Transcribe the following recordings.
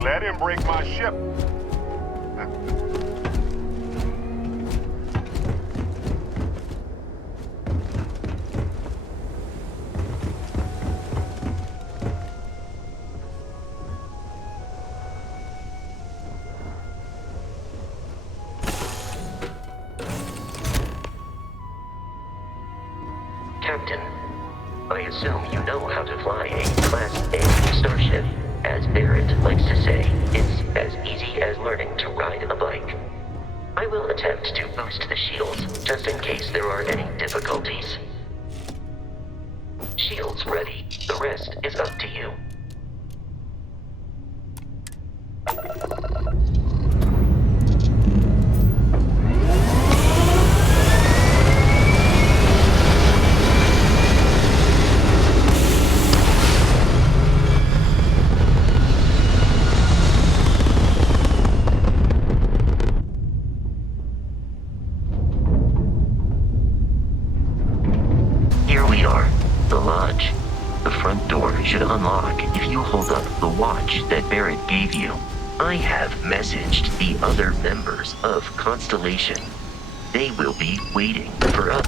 Let him break my ship. Captain, I assume you know how to fly a Class A starship. As Barrett likes to say, it's as easy as learning to ride a bike. I will attempt to boost the shields, just in case there are any difficulties. Shields ready. The rest is up to you. Here we are, the lodge. The front door should unlock if you hold up the watch that Barrett gave you. I have messaged the other members of Constellation. They will be waiting for us.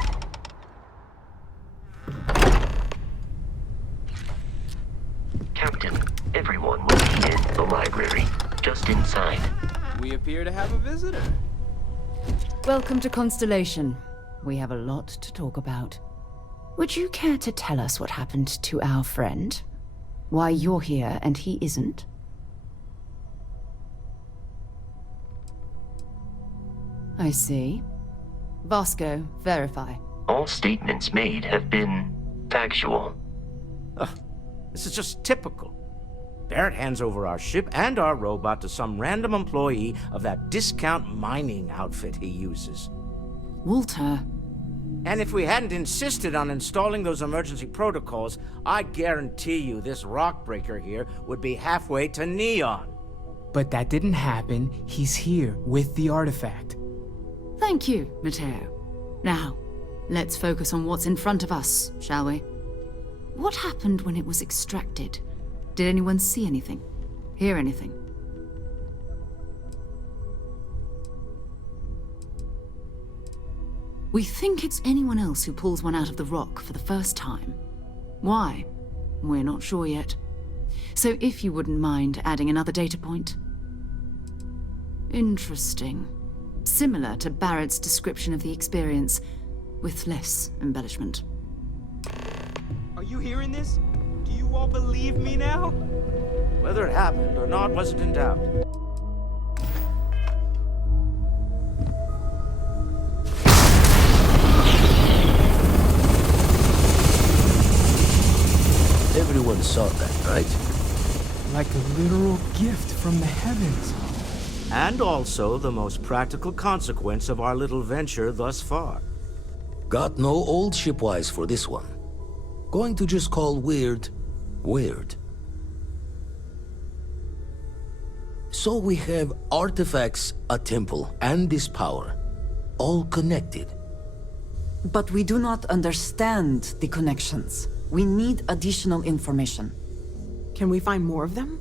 Captain, everyone will be in the library, just inside. We appear to have a visitor. Welcome to Constellation. We have a lot to talk about. Would you care to tell us what happened to our friend? Why you're here and he isn't? I see. Vasco, verify. All statements made have been factual. This is just typical. Barrett hands over our ship and our robot to some random employee of that discount mining outfit he uses. Walter. And if we hadn't insisted on installing those emergency protocols, I guarantee you this rock breaker here would be halfway to Neon. But that didn't happen. He's here with the artifact. Thank you, Matteo. Now, let's focus on what's in front of us, shall we? What happened when it was extracted? Did anyone see anything? Hear anything? We think it's anyone else who pulls one out of the rock for the first time. Why? We're not sure yet. So if you wouldn't mind adding another data point. Interesting. Similar to Barrett's description of the experience, with less embellishment. Are you hearing this? Do you all believe me now? Whether it happened or not wasn't in doubt. Everyone saw that, right? Like a literal gift from the heavens. And also the most practical consequence of our little venture thus far. Got no old shipwise for this one. Going to just call weird, weird. So we have artifacts, a temple, and this power, all connected. But we do not understand the connections. We need additional information. Can we find more of them?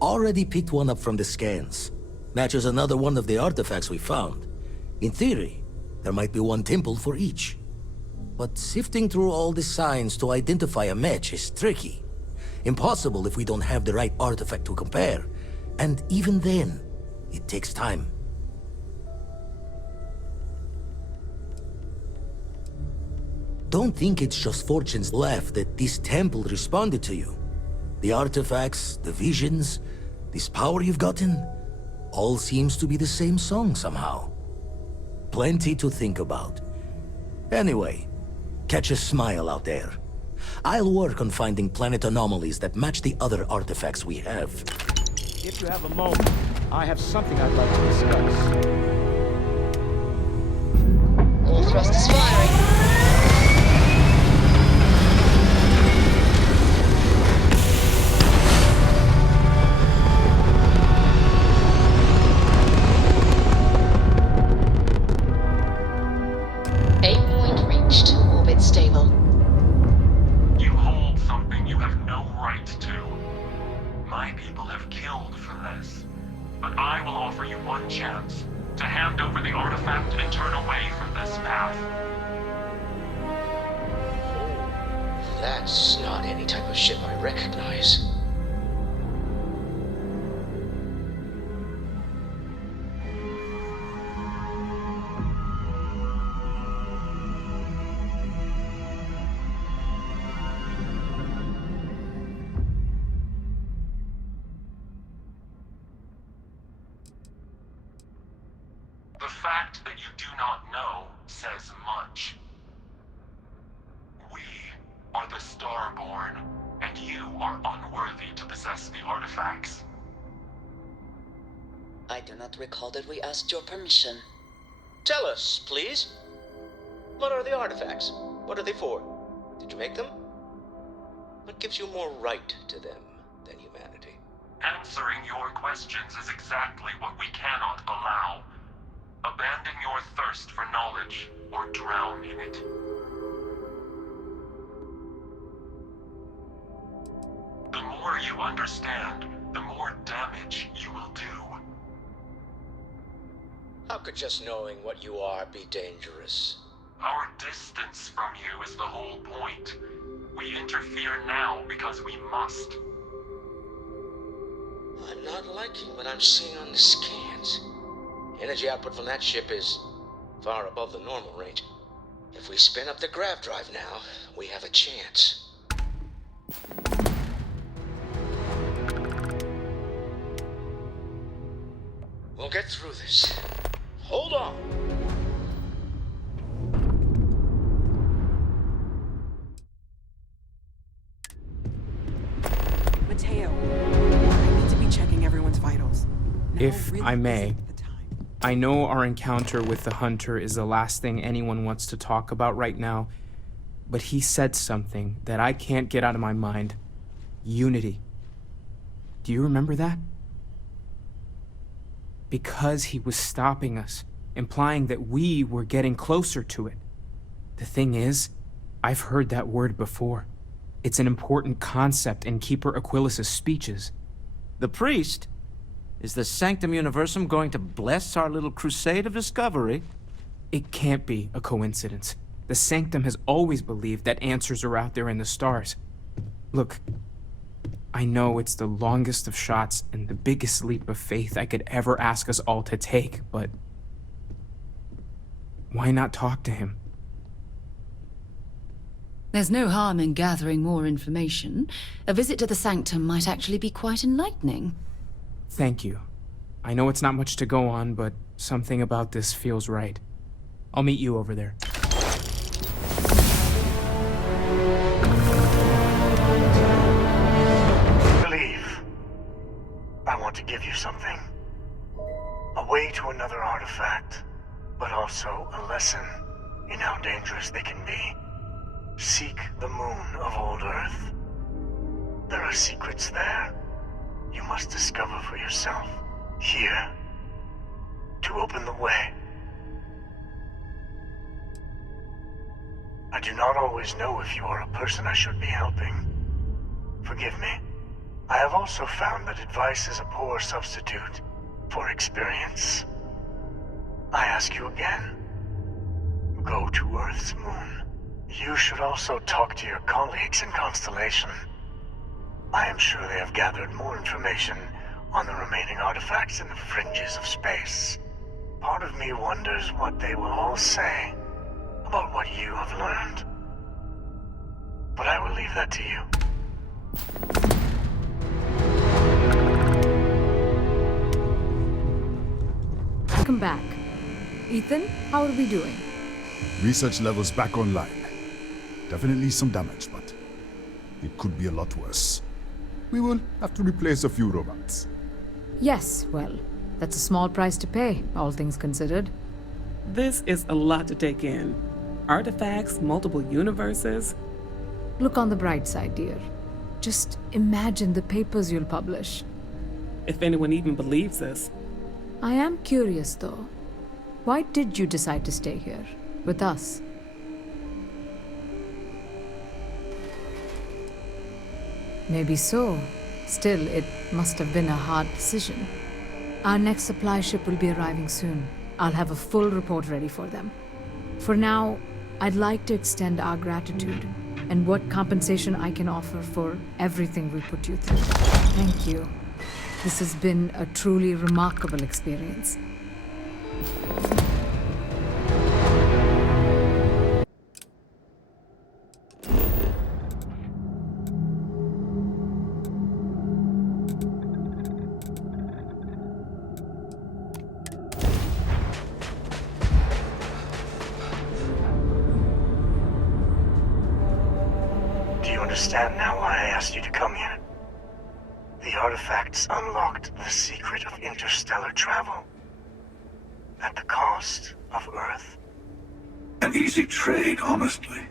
Already picked one up from the scans. Matches another one of the artifacts we found. In theory, there might be one temple for each. But sifting through all the signs to identify a match is tricky. Impossible if we don't have the right artifact to compare. And even then, it takes time. Don't think it's just Fortune's laugh that this temple responded to you. The artifacts, the visions, this power you've gotten, all seems to be the same song somehow. Plenty to think about. Anyway, catch a smile out there. I'll work on finding planet anomalies that match the other artifacts we have. If you have a moment, I have something I'd like to discuss. All thrusters firing. Aim point reached. Orbit stable. You hold something you have no right to. My people have killed for that. offer you one chance to hand over the artifact and turn away from this path. That's not any type of ship I recognize. The fact that you do not know says much. We are the Starborn, and you are unworthy to possess the artifacts. I do not recall that we asked your permission. Tell us, please. What are the artifacts? What are they for? Did you make them? What gives you more right to them than humanity? Answering your questions is exactly what we cannot allow. Abandon your thirst for knowledge, or drown in it. The more you understand, the more damage you will do. How could just knowing what you are be dangerous? Our distance from you is the whole point. We interfere now because we must. I'm not liking what I'm seeing on the scans. Energy output from that ship is far above the normal range. If we spin up the grav drive now, we have a chance. We'll get through this. Hold on. Mateo, I need to be checking everyone's vitals. Now If really I may, isn't the time. I know our encounter with the Hunter is the last thing anyone wants to talk about right now, but he said something that I can't get out of my mind. Unity. Do you remember that? Because he was stopping us, implying that we were getting closer to it. The thing is, I've heard that word before. It's an important concept in Keeper Aquilas's speeches. The priest? Is the Sanctum Universum going to bless our little crusade of discovery? It can't be a coincidence. The Sanctum has always believed that answers are out there in the stars. Look, I know it's the longest of shots and the biggest leap of faith I could ever ask us all to take, but why not talk to him? There's no harm in gathering more information. A visit to the Sanctum might actually be quite enlightening. Thank you. I know it's not much to go on, but something about this feels right. I'll meet you over there. Believe. I want to give you something. A way to another artifact, but also a lesson in how dangerous they can be. Seek the moon of old Earth. There are secrets there you must discover for yourself. Here. To open the way. I do not always know if you are a person I should be helping. Forgive me. I have also found that advice is a poor substitute for experience. I ask you again. Go to Earth's moon. You should also talk to your colleagues in Constellation. I am sure they have gathered more information on the remaining artifacts in the fringes of space. Part of me wonders what they will all say about what you have learned. But I will leave that to you. Welcome back. Ethan, how are we doing? Research levels back online. Definitely some damage, but it could be a lot worse. We will have to replace a few robots. Yes, well, that's a small price to pay, all things considered. This is a lot to take in. Artifacts, multiple universes. Look on the bright side, dear. Just imagine the papers you'll publish. If anyone even believes us. I am curious, though. Why did you decide to stay here, with us? Maybe so. Still, it must have been a hard decision. Our next supply ship will be arriving soon. I'll have a full report ready for them. For now, I'd like to extend our gratitude and what compensation I can offer for everything we put you through. Thank you. This has been a truly remarkable experience. Do you understand now why I asked you to come here? The artifacts unlocked the secret of interstellar travel. At the cost of Earth. An easy trade, honestly.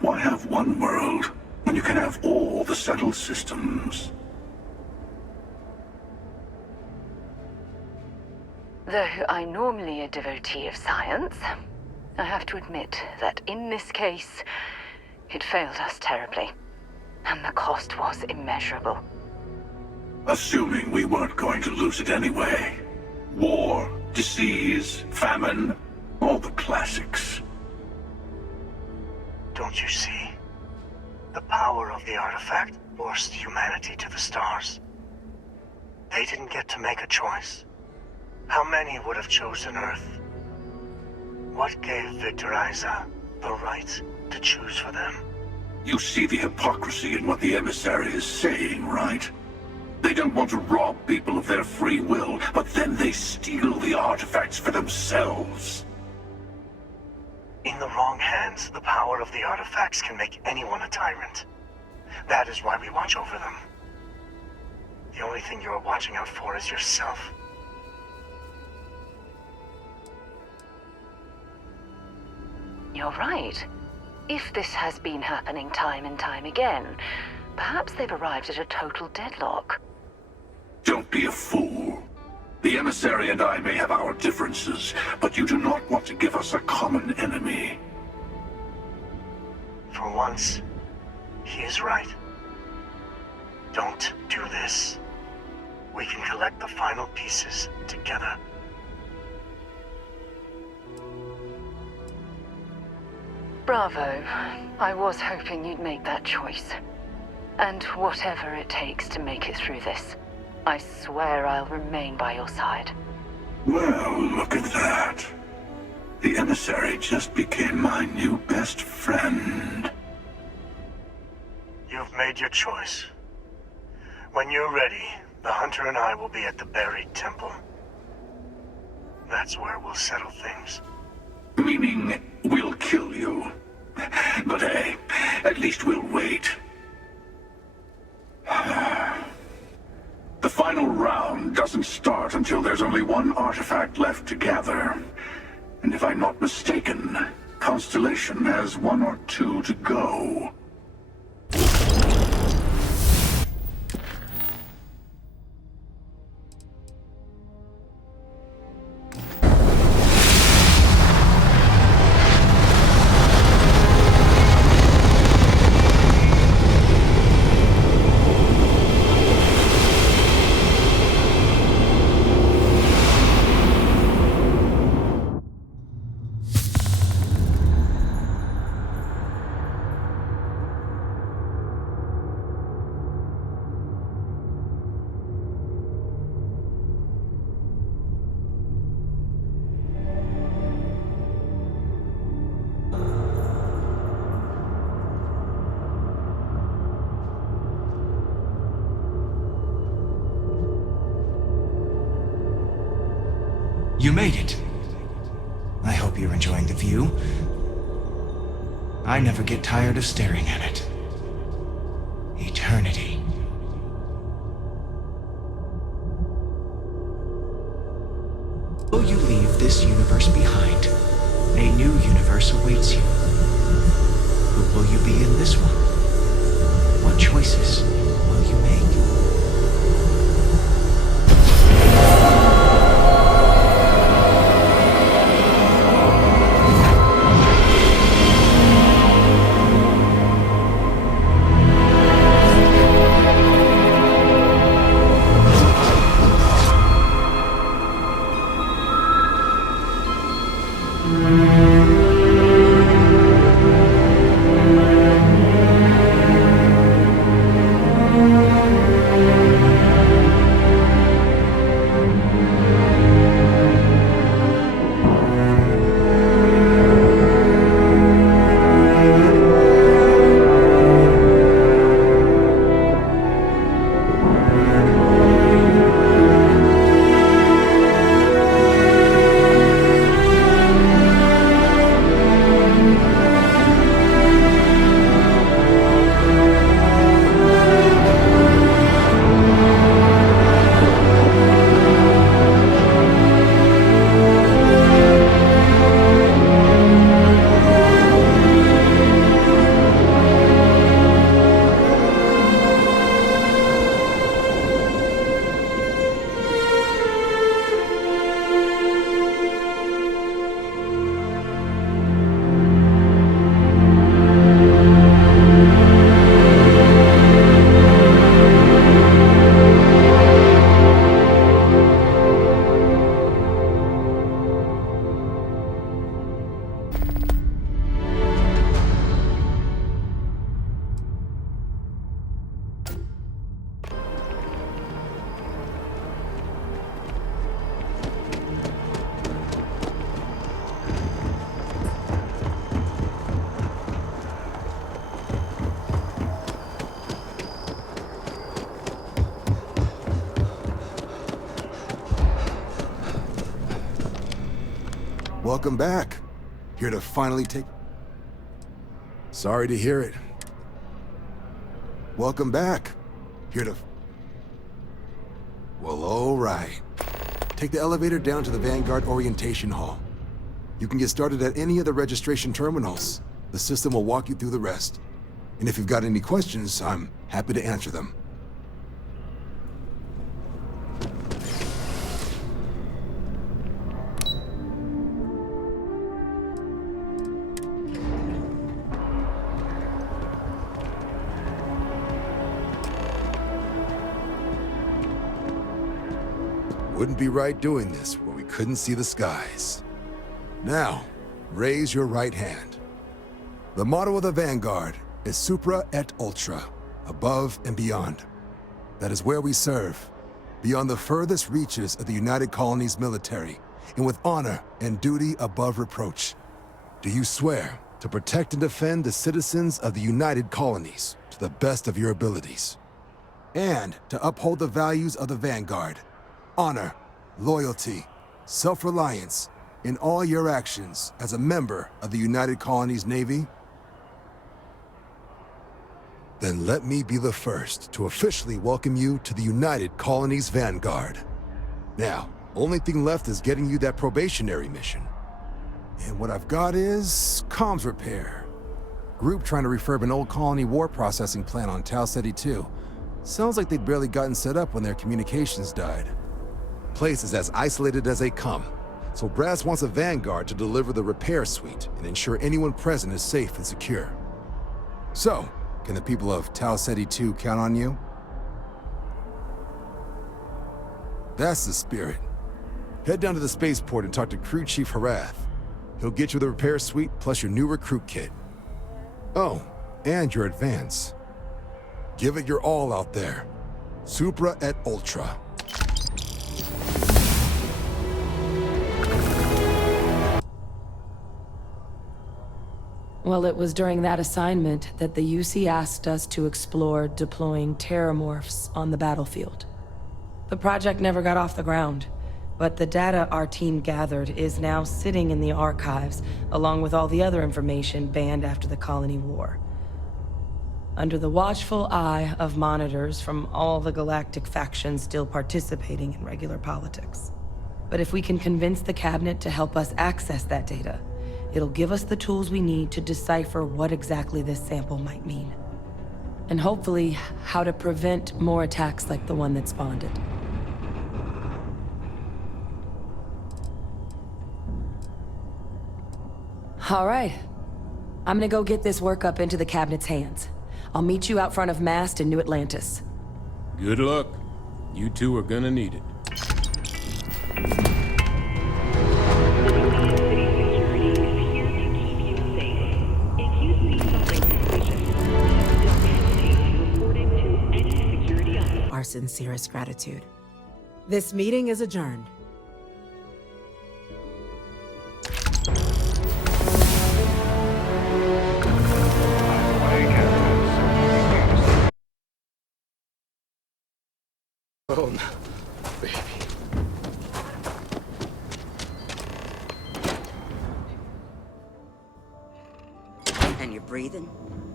Why have one world when you can have all the settled systems? Though I'm normally a devotee of science, I have to admit that in this case, it failed us terribly. And the cost was immeasurable. Assuming we weren't going to lose it anyway. War, disease, famine, all the classics. Don't you see? The power of the artifact forced humanity to the stars. They didn't get to make a choice. How many would have chosen Earth? What gave Victor Isa the right to choose for them? You see the hypocrisy in what the emissary is saying, right? They don't want to rob people of their free will, but then they steal the artifacts for themselves. In the wrong hands, the power of the artifacts can make anyone a tyrant. That is why we watch over them. The only thing you're watching out for is yourself. You're right. If this has been happening time and time again, perhaps they've arrived at a total deadlock. Don't be a fool. The emissary and I may have our differences, but you do not want to give us a common enemy. For once, he is right. Don't do this. We can collect the final pieces together. Bravo. I was hoping you'd make that choice. And whatever it takes to make it through this, I swear I'll remain by your side. Well, look at that. The emissary just became my new best friend. You've made your choice. When you're ready, the Hunter and I will be at the buried temple. That's where we'll settle things. Meaning, we'll kill you. But hey, at least we'll wait. The final round doesn't start until there's only one artifact left to gather. And if I'm not mistaken, Constellation has one or two to go. You made it. I hope you're enjoying the view. I never get tired of staring at it. Eternity. Will you leave this universe behind? A new universe awaits you. Who will you be in this one? What choices will you make? Welcome back. Here to finally take... Sorry to hear it. Welcome back. Here to... Well, all right. Take the elevator down to the Vanguard Orientation Hall. You can get started at any of the registration terminals. The system will walk you through the rest. And if you've got any questions, I'm happy to answer them. Wouldn't be right doing this where we couldn't see the skies. Now, raise your right hand. The motto of the Vanguard is Supra et Ultra, above and beyond. That is where we serve, beyond the furthest reaches of the United Colonies military, and with honor and duty above reproach. Do you swear to protect and defend the citizens of the United Colonies to the best of your abilities? And to uphold the values of the Vanguard, honor, loyalty, self-reliance, in all your actions as a member of the United Colonies Navy? Then let me be the first to officially welcome you to the United Colonies Vanguard. Now, only thing left is getting you that probationary mission. And what I've got is comms repair. Group trying to refurb an old colony war processing plant on Tau Ceti 2. Sounds like they'd barely gotten set up when their communications died. Place is as isolated as they come, so Brass wants a Vanguard to deliver the repair suite and ensure anyone present is safe and secure. So, can the people of Tau Ceti 2 count on you? That's the spirit. Head down to the spaceport and talk to Crew Chief Harath. He'll get you the repair suite plus your new recruit kit. Oh, and your advance. Give it your all out there. Supra et Ultra. Well, it was during that assignment that the UC asked us to explore deploying terramorphs on the battlefield. The project never got off the ground, but the data our team gathered is now sitting in the archives, along with all the other information banned after the Colony War. Under the watchful eye of monitors from all the galactic factions still participating in regular politics. But if we can convince the cabinet to help us access that data, it'll give us the tools we need to decipher what exactly this sample might mean. And hopefully, how to prevent more attacks like the one that spawned it. All right. I'm gonna go get this work up into the cabinet's hands. I'll meet you out front of Mast in New Atlantis. Good luck. You two are gonna need it. Our sincerest gratitude. This meeting is adjourned. Oh no, baby. And you're breathing?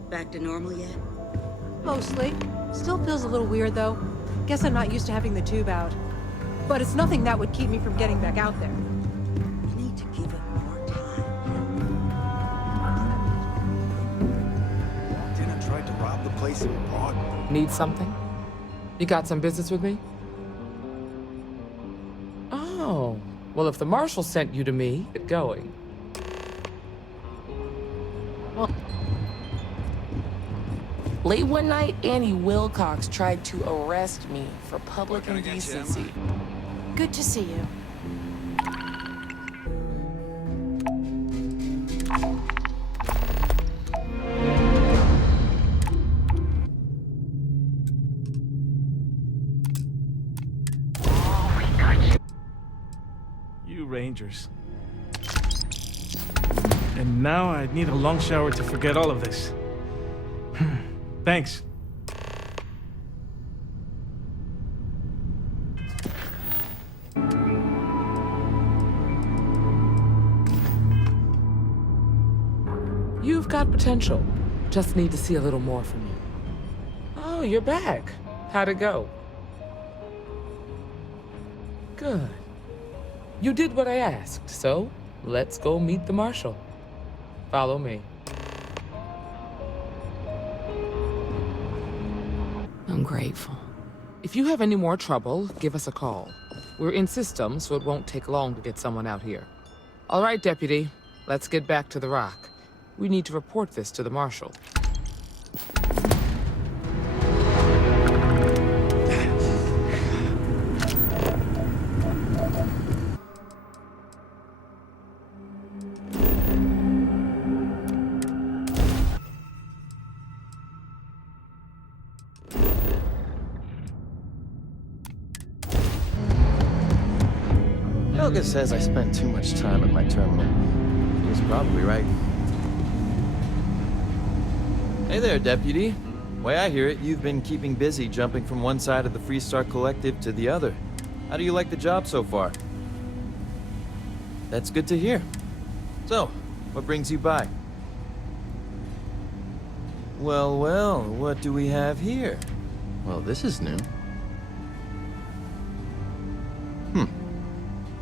Back to normal yet? Mostly. Still feels a little weird, though. Guess I'm not used to having the tube out. But it's nothing that would keep me from getting back out there. You need to give it more time. Walked in and tried to rob the place in broad. Need something? You got some business with me? Oh, well, if the marshal sent you to me, get going. Well, late one night, Annie Wilcox tried to arrest me for public indecency. Good to see you. You Rangers. And now I need a long shower to forget all of this. Thanks. got potential. Just need to see a little more from you. Oh, you're back. How'd it go? Good. You did what I asked, so let's go meet the Marshal. Follow me. I'm grateful. If you have any more trouble, give us a call. We're in system, so it won't take long to get someone out here. All right, Deputy. Let's get back to the Rock. We need to report this to the Marshal. Helga says I spend too much time at my terminal. He's probably right. Hey there, Deputy. Way I hear it, you've been keeping busy jumping from one side of the Freestar Collective to the other. How do you like the job so far? That's good to hear. So, what brings you by? Well, well, what do we have here? Well, this is new.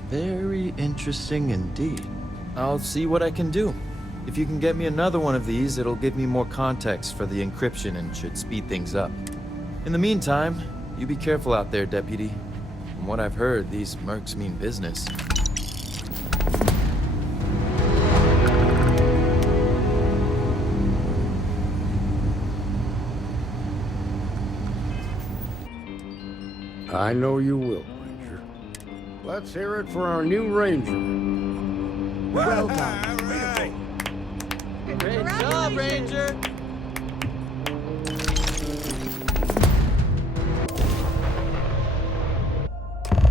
Very interesting indeed. I'll see what I can do. If you can get me another one of these, it'll give me more context for the encryption and should speed things up. In the meantime, you be careful out there, Deputy. From what I've heard, these mercs mean business. I know you will, Ranger. Let's hear it for our new Ranger. Well done. Great job, Ranger!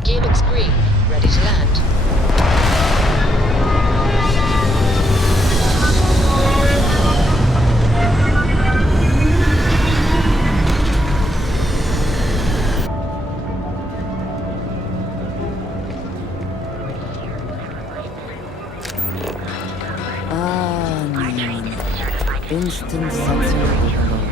Gearbox green, ready to land. Instant sensory overload.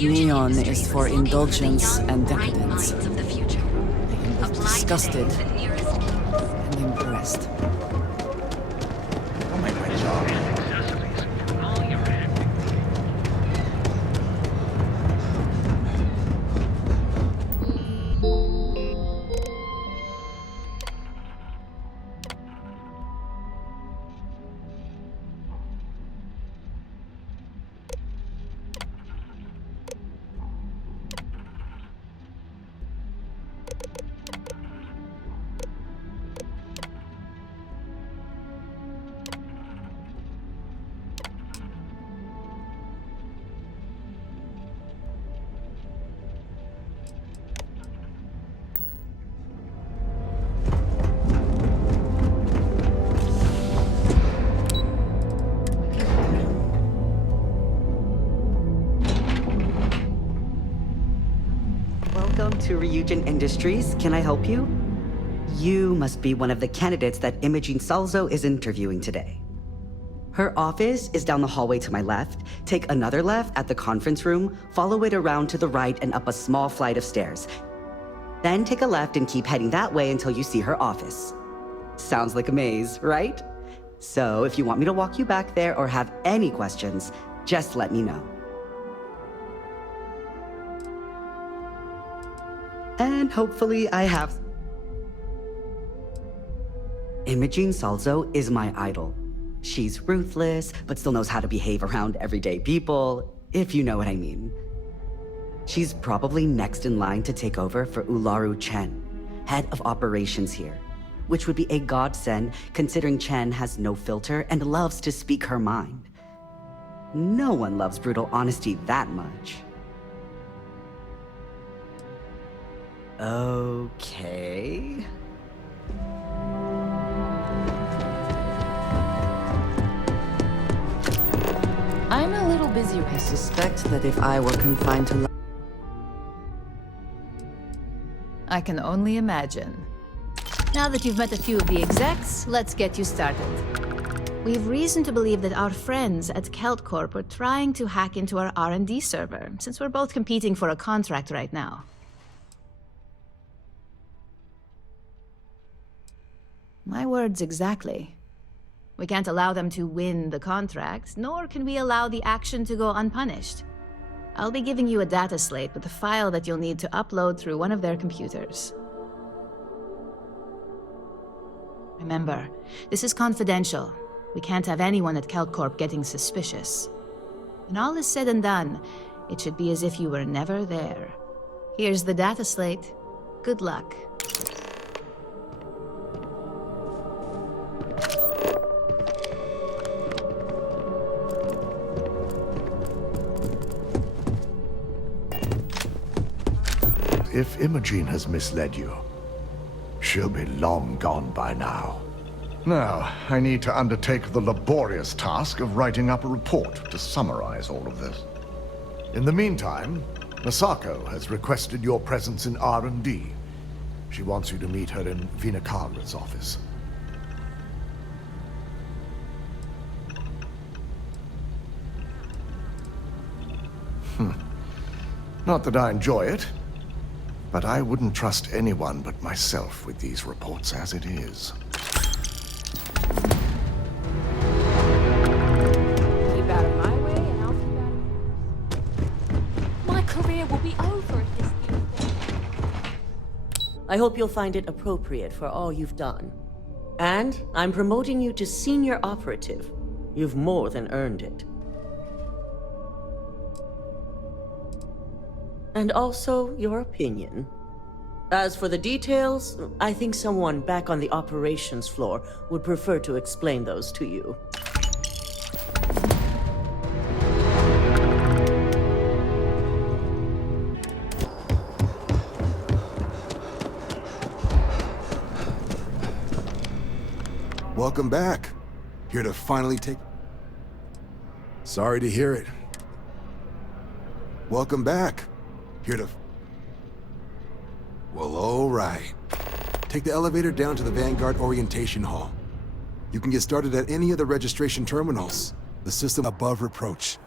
Neon is for indulgence and decadence. I am both disgusted and impressed. I'll make my job. Welcome to Ryujin Industries. Can I help you? You must be one of the candidates that Imogene Salzo is interviewing today. Her office is down the hallway to my left. Take another left at the conference room, follow it around to the right and up a small flight of stairs. Then take a left and keep heading that way until you see her office. Sounds like a maze, right? So if you want me to walk you back there or have any questions, just let me know. And hopefully I have... Imogene Salzo is my idol. She's ruthless, but still knows how to behave around everyday people, if you know what I mean. She's probably next in line to take over for Ularu Chen, head of operations here, which would be a godsend considering Chen has no filter and loves to speak her mind. No one loves brutal honesty that much. Okay. I'm a little busy. I suspect that if I were confined to I can only imagine. Now that you've met a few of the execs, let's get you started. We've reason to believe that our friends at Kelt Corp are trying to hack into our R&D server, since we're both competing for a contract right now. My words exactly. We can't allow them to win the contract, nor can we allow the action to go unpunished. I'll be giving you a data slate with a file that you'll need to upload through one of their computers. Remember, this is confidential. We can't have anyone at Kelt Corp getting suspicious. When all is said and done, it should be as if you were never there. Here's the data slate. Good luck. If Imogene has misled you, she'll be long gone by now. Now, I need to undertake the laborious task of writing up a report to summarize all of this. In the meantime, Masako has requested your presence in R&D. She wants you to meet her in Vinakara's office. Not that I enjoy it, but I wouldn't trust anyone but myself with these reports as it is. Keep out of my way, and I'll keep out of... My career will be over if this thing... I hope you'll find it appropriate for all you've done. And I'm promoting you to senior operative. You've more than earned it. And also your opinion. As for the details, I think someone back on the operations floor would prefer to explain those to you. Welcome back. Here to finally take... Sorry to hear it. Welcome back. Here to... Well, all right. Take the elevator down to the Vanguard Orientation Hall. You can get started at any of the registration terminals. The system above reproach.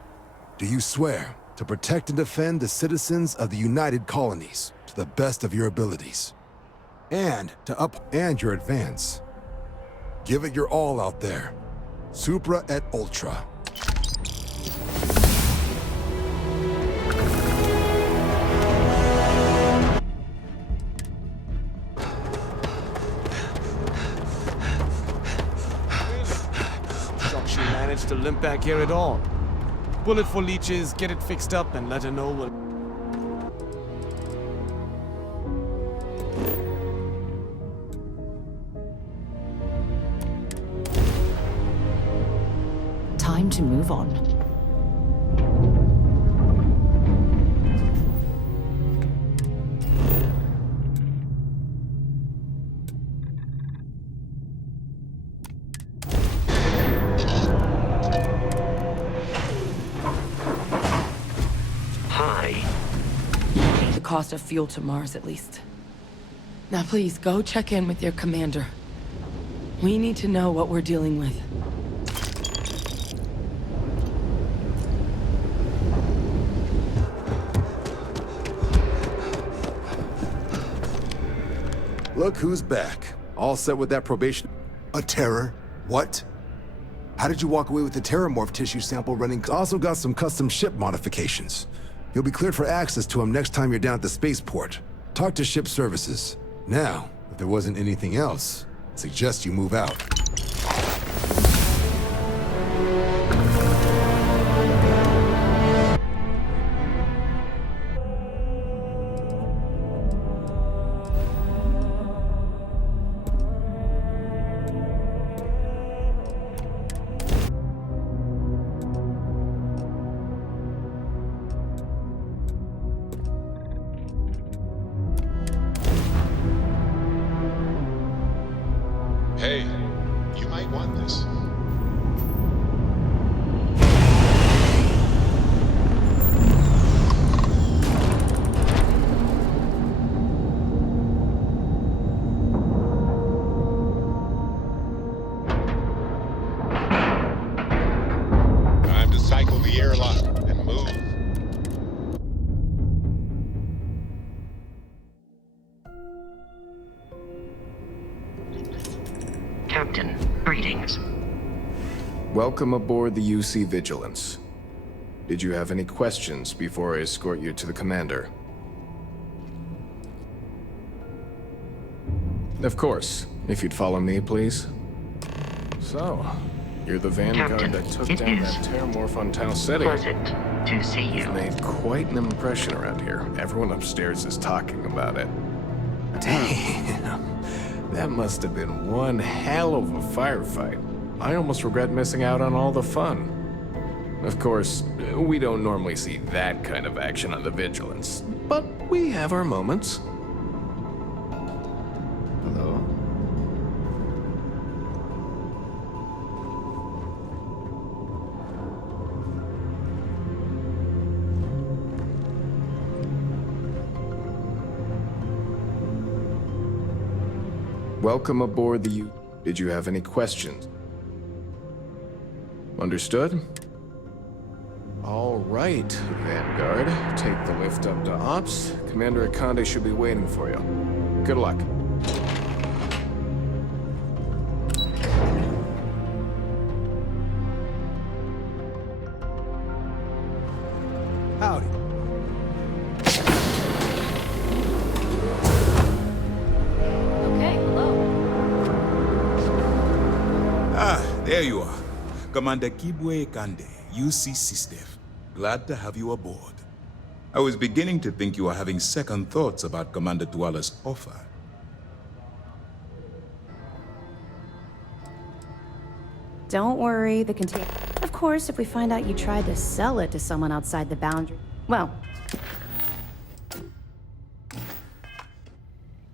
Do you swear to protect and defend the citizens of the United Colonies to the best of your abilities? And and your advance. Give it your all out there. Supra et Ultra. She managed to limp back here at all. Bullet for leeches, get it fixed up, and let her know what... Time to move on. Cost of fuel to Mars, at least. Now please, go check in with your commander. We need to know what we're dealing with. Look who's back. All set with that probation. A terror? What? How did you walk away with the terramorph tissue sample running? Also got some custom ship modifications. You'll be cleared for access to them next time you're down at the spaceport. Talk to ship services. Now, if there wasn't anything else, I suggest you move out. You might want this. Time to cycle the airlock and move. Captain, greetings. Welcome aboard the UC Vigilance. Did you have any questions before I escort you to the commander? Of course. If you'd follow me, please. So, you're the vanguard Captain, that took it down is that Terramorph on Tau City. pleasant to see you. You've made quite an impression around here. Everyone upstairs is talking about it. Damn. That must have been one hell of a firefight. I almost regret missing out on all the fun. Of course, we don't normally see that kind of action on the Vigilance, but we have our moments. Hello? Welcome aboard the U. Did you have any questions? Understood? All right, Vanguard. Take the lift up to Ops. Commander Akande should be waiting for you. Good luck. Howdy. Okay, hello. Ah, there you are. Commander Kibwe Kande, UC SysDef. Glad to have you aboard. I was beginning to think you were having second thoughts about Commander Tuala's offer. Don't worry, the container... Of course, if we find out you tried to sell it to someone outside the boundary... Well... I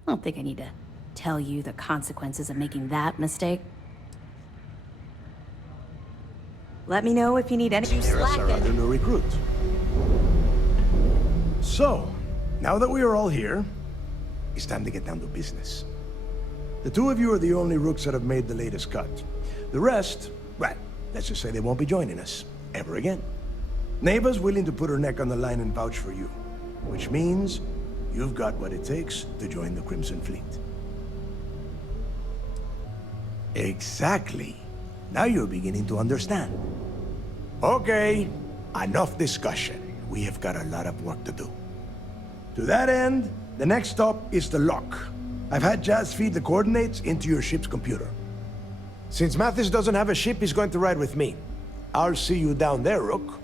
don't think I need to tell you the consequences of making that mistake. Let me know if you need any... There's our other new recruit. So, now that we are all here, it's time to get down to business. The two of you are the only rooks that have made the latest cut. The rest, well, let's just say they won't be joining us ever again. Neva's willing to put her neck on the line and vouch for you, which means you've got what it takes to join the Crimson Fleet. Exactly. Now you're beginning to understand. Okay, enough discussion. We have got a lot of work to do. To that end, the next stop is the lock. I've had Jazz feed the coordinates into your ship's computer. Since Mathis doesn't have a ship, he's going to ride with me. I'll see you down there, Rook.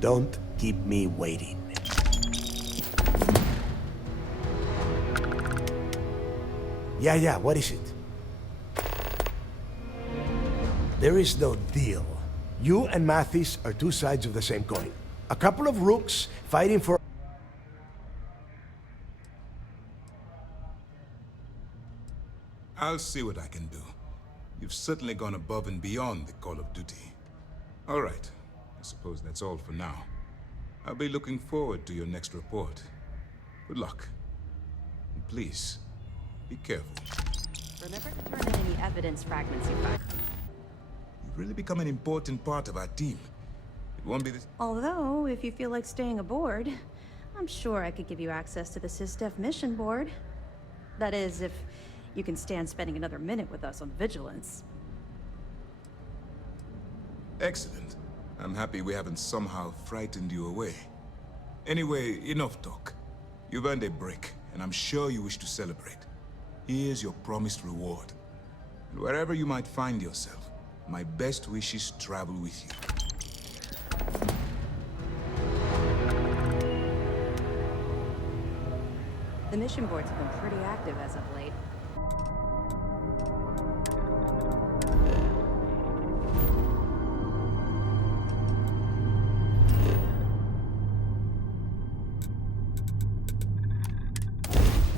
Don't keep me waiting. Yeah, what is it? There is no deal. You and Mathis are two sides of the same coin. A couple of rooks fighting for... I'll see what I can do. You've certainly gone above and beyond the call of duty. All right. I suppose that's all for now. I'll be looking forward to your next report. Good luck. And please, be careful. Remember to turn in any evidence fragments you find. You've really become an important part of our team. It won't be this... Although, if you feel like staying aboard, I'm sure I could give you access to the SysDef mission board. That is, if you can stand spending another minute with us on Vigilance. Excellent. I'm happy we haven't somehow frightened you away. Anyway, enough talk. You've earned a break, and I'm sure you wish to celebrate. Here's your promised reward. And wherever you might find yourself, my best wishes travel with you. The mission boards have been pretty active as of late.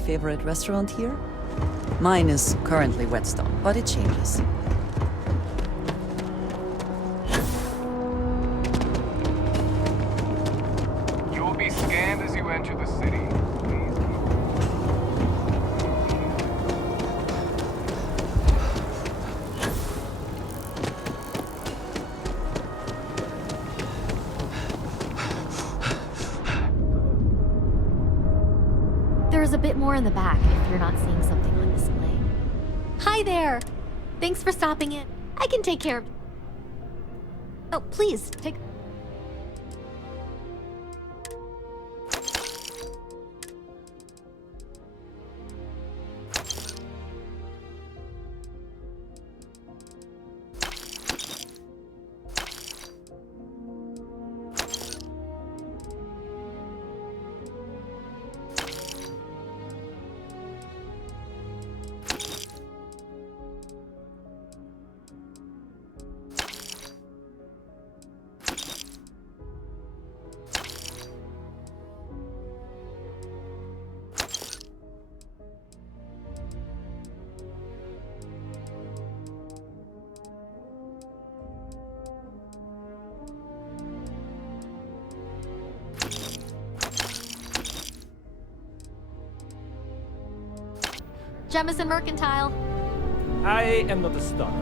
Favorite restaurant here? Mine is currently Whetstone, but it changes. bit more in the back if you're not seeing something on display. Hi there! Thanks for stopping in. I can take care of... Oh, please, take... Jemison Mercantile. I am not a star.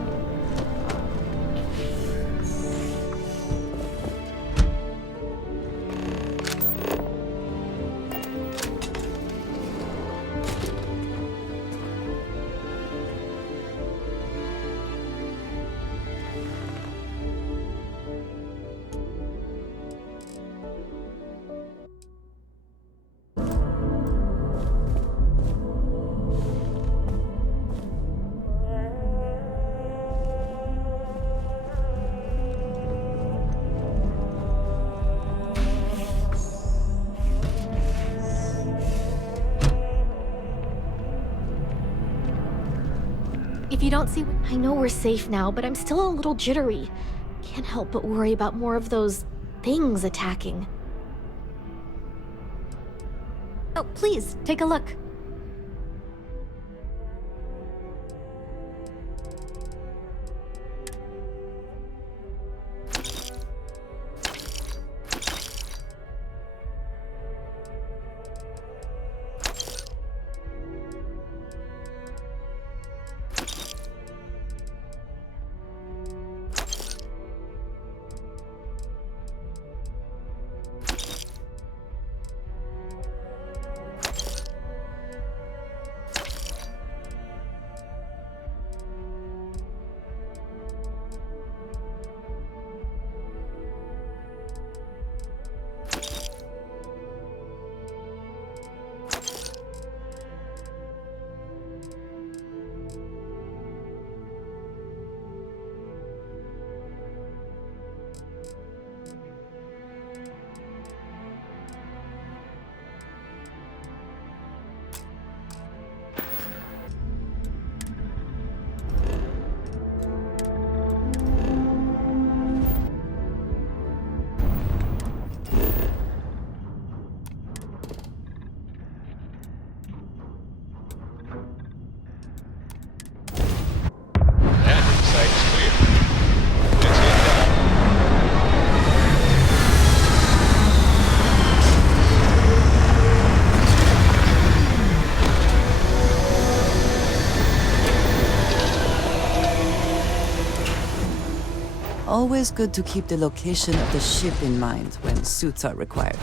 If you don't see... I know we're safe now, but I'm still a little jittery. Can't help but worry about more of those things attacking. Oh, please, take a look. Always good to keep the location of the ship in mind when suits are required.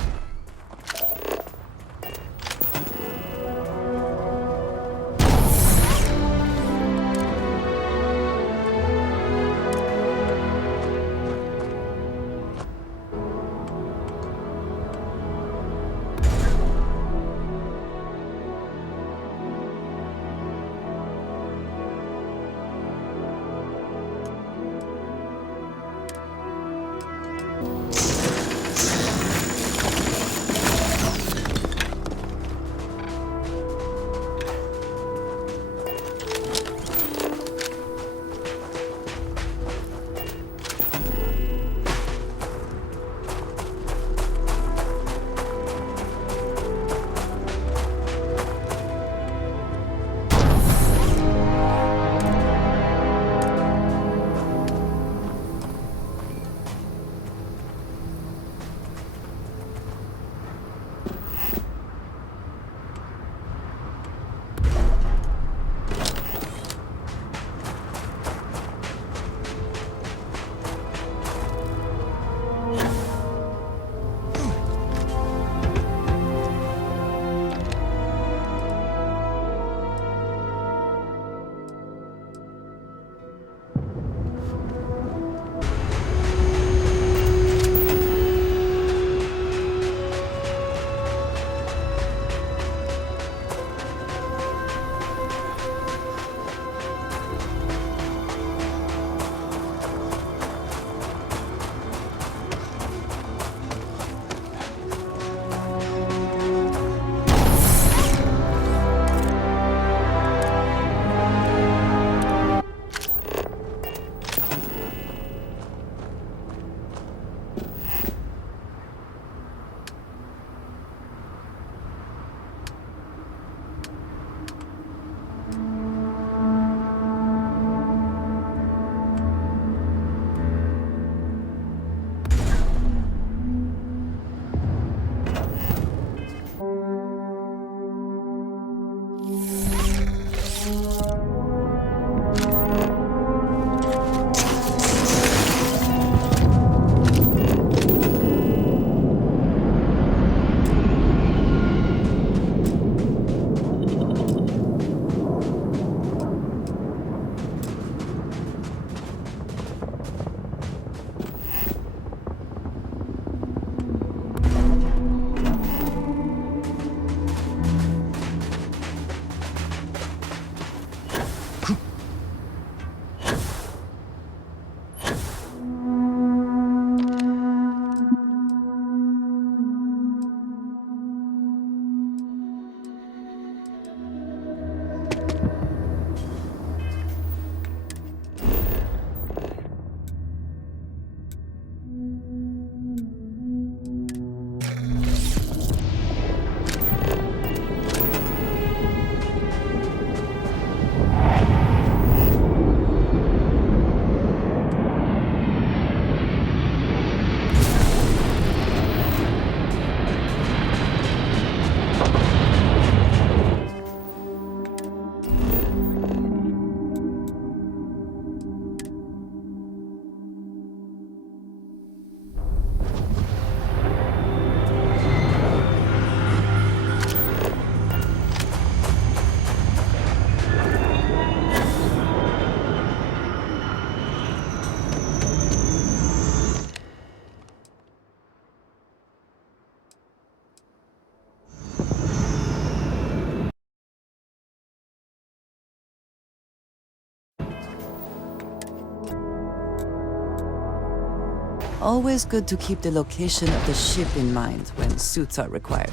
Always good to keep the location of the ship in mind when suits are required.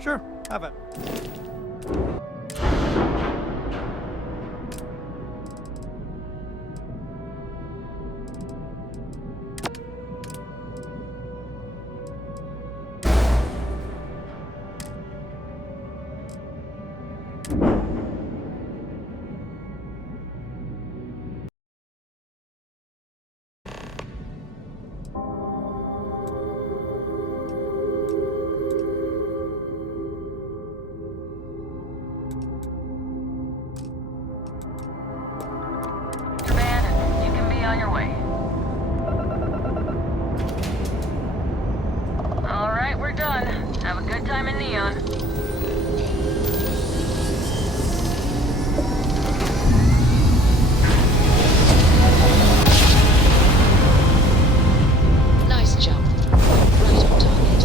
Sure, have it. On your way. All right, we're done. Have a good time in Neon. Nice jump. Right on target.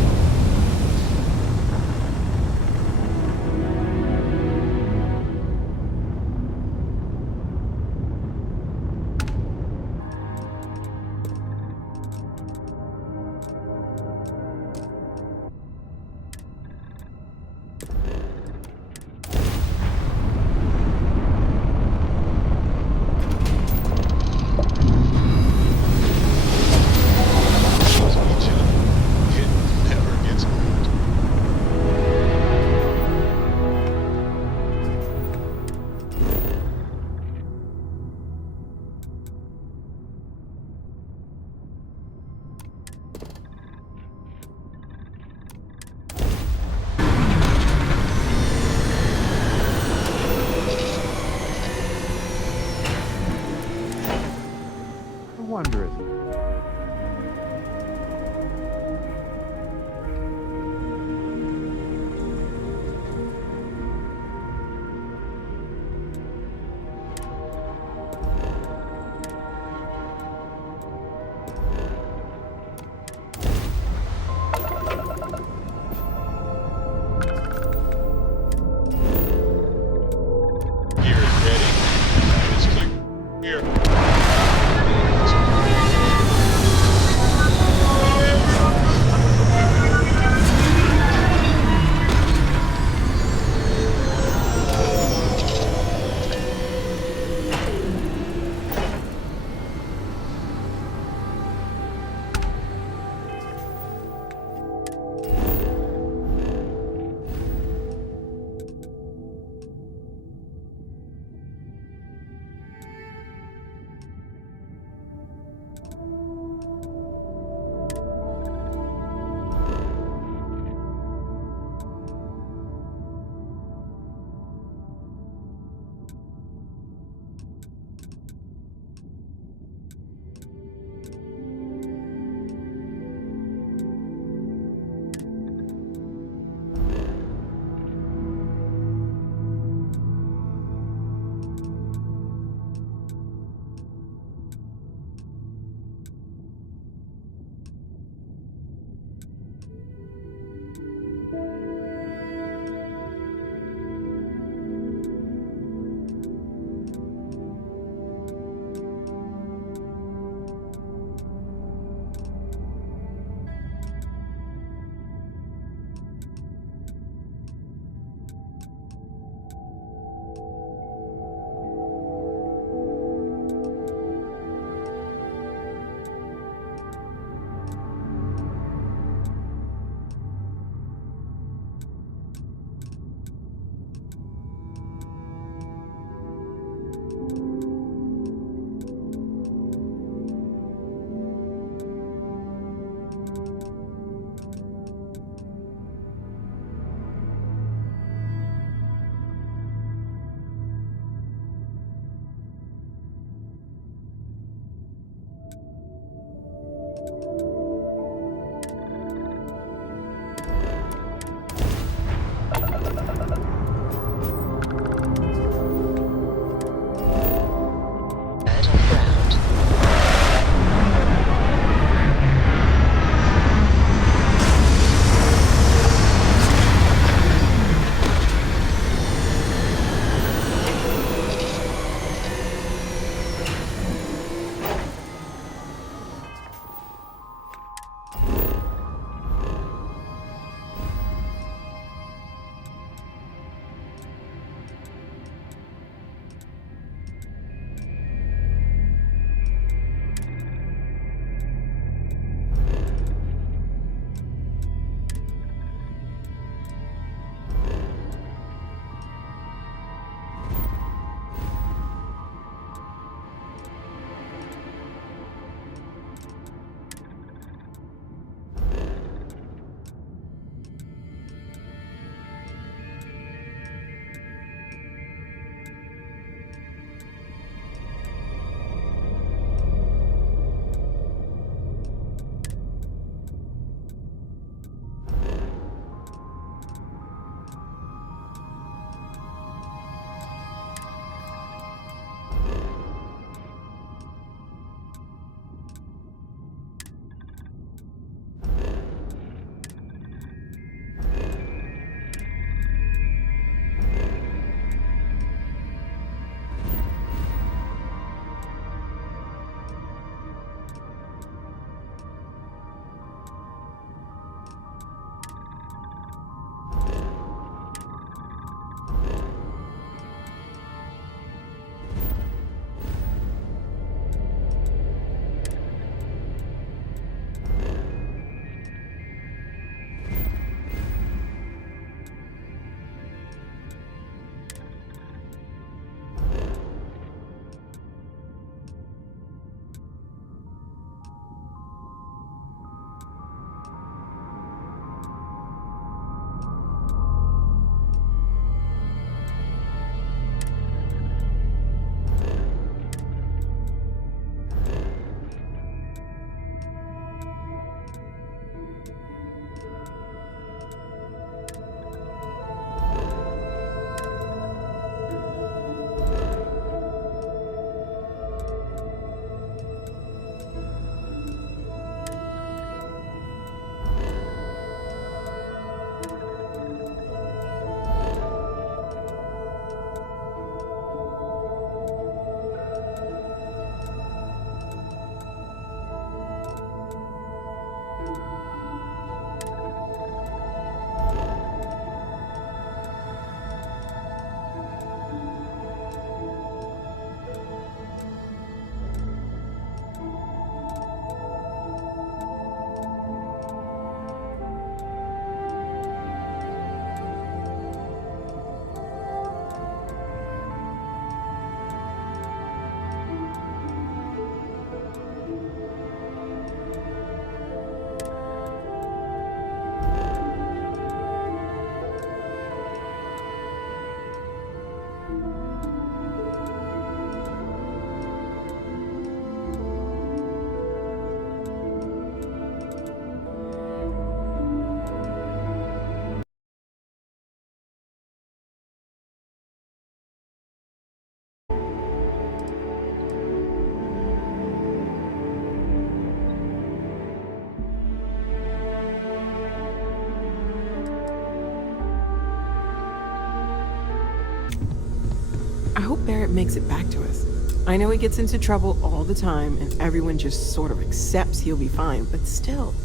hope Barrett makes it back to us. I know he gets into trouble all the time, and everyone just sort of accepts he'll be fine, but still.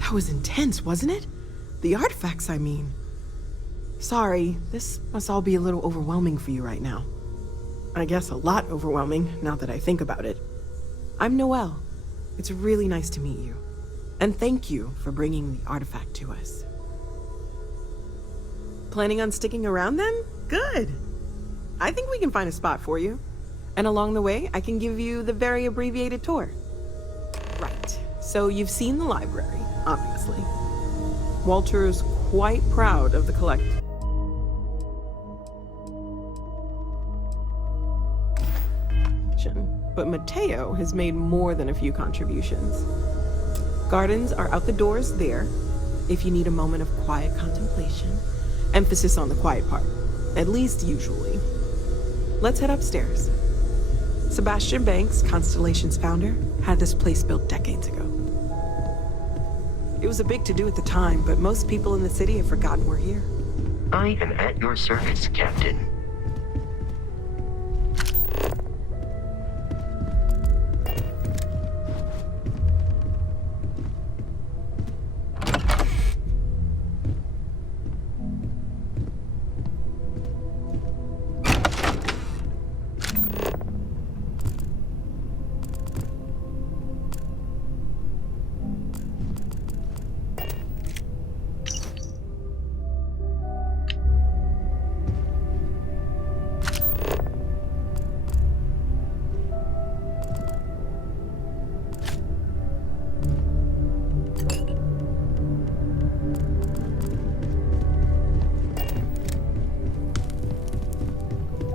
That was intense, wasn't it? The artifacts, I mean. Sorry, this must all be a little overwhelming for you right now. I guess a lot overwhelming, now that I think about it. I'm Noelle. It's really nice to meet you. And thank you for bringing the artifact to us. Planning on sticking around then? Good. I think we can find a spot for you. And along the way, I can give you the very abbreviated tour. Right. So you've seen the library, obviously. Walter's quite proud of the collection. But Mateo has made more than a few contributions. Gardens are out the doors there, if you need a moment of quiet contemplation. Emphasis on the quiet part, at least usually. Let's head upstairs. Sebastian Banks, Constellation's founder, had this place built decades ago. It was a big to-do at the time, but most people in the city have forgotten we're here. I am at your service, Captain.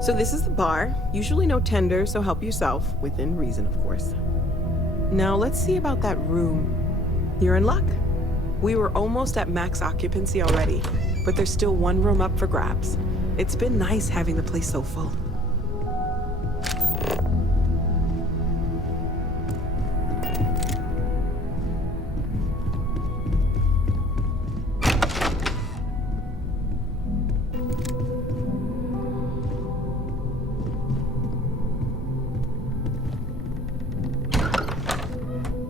So this is the bar. Usually no tender, so help yourself, within reason, of course. Now let's see about that room. You're in luck. We were almost at max occupancy already, but there's still one room up for grabs. It's been nice having the place so full.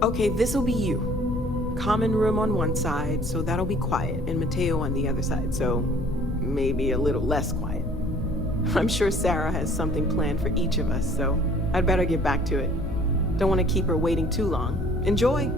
Okay, this'll be you. Common room on one side, so that'll be quiet, and Mateo on the other side, so maybe a little less quiet. I'm sure Sarah has something planned for each of us, so I'd better get back to it. Don't want to keep her waiting too long. Enjoy!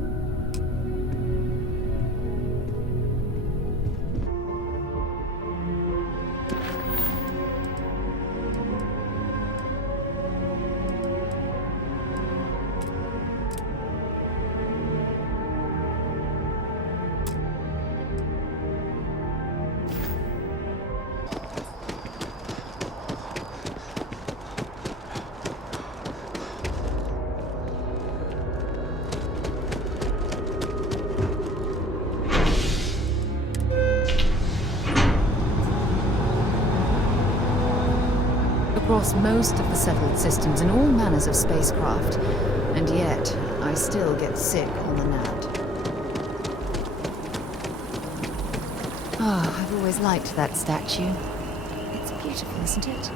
Across most of the settled systems in all manners of spacecraft, and yet I still get sick on the gnat. Ah, I've always liked that statue. It's beautiful, isn't it?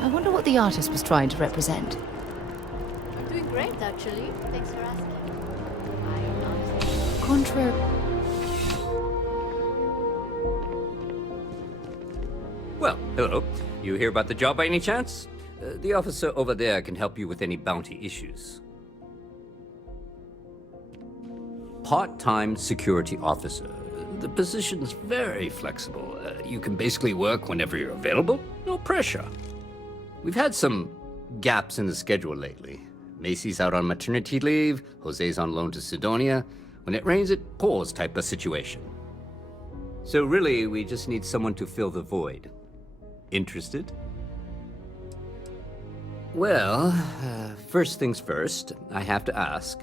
I wonder what the artist was trying to represent. I'm doing great, actually. Thanks for asking. Contrary. Well, hello. You hear about the job by any chance? The officer over there can help you with any bounty issues. Part-time security officer. The position's very flexible. You can basically work whenever you're available. No pressure. We've had some gaps in the schedule lately. Macy's out on maternity leave, Jose's on loan to Sidonia. When it rains, it pours type of situation. So really, we just need someone to fill the void. Interested? Well, first things first, I have to ask,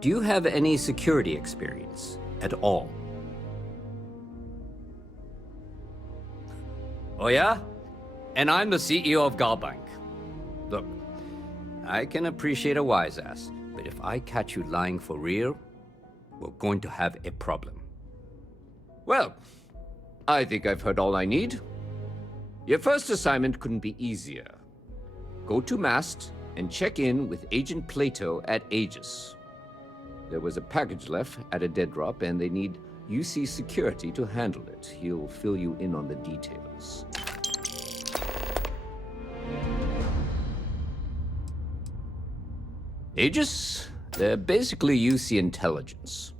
do you have any security experience at all? Oh yeah? And I'm the CEO of Galbank. Look, I can appreciate a wise ass, but if I catch you lying for real, we're going to have a problem. Well, I think I've heard all I need. Your first assignment couldn't be easier. Go to Mast and check in with Agent Plato at Aegis. There was a package left at a dead drop, and they need UC security to handle it. He'll fill you in on the details. Aegis? They're basically UC intelligence.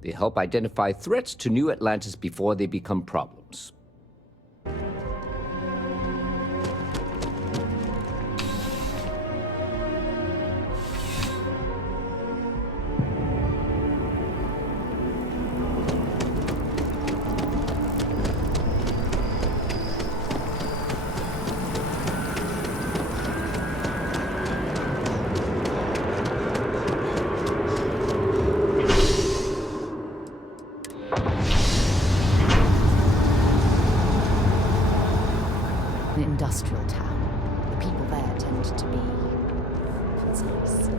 They help identify threats to New Atlantis before they become problems. An industrial town. The people there tend to be precise.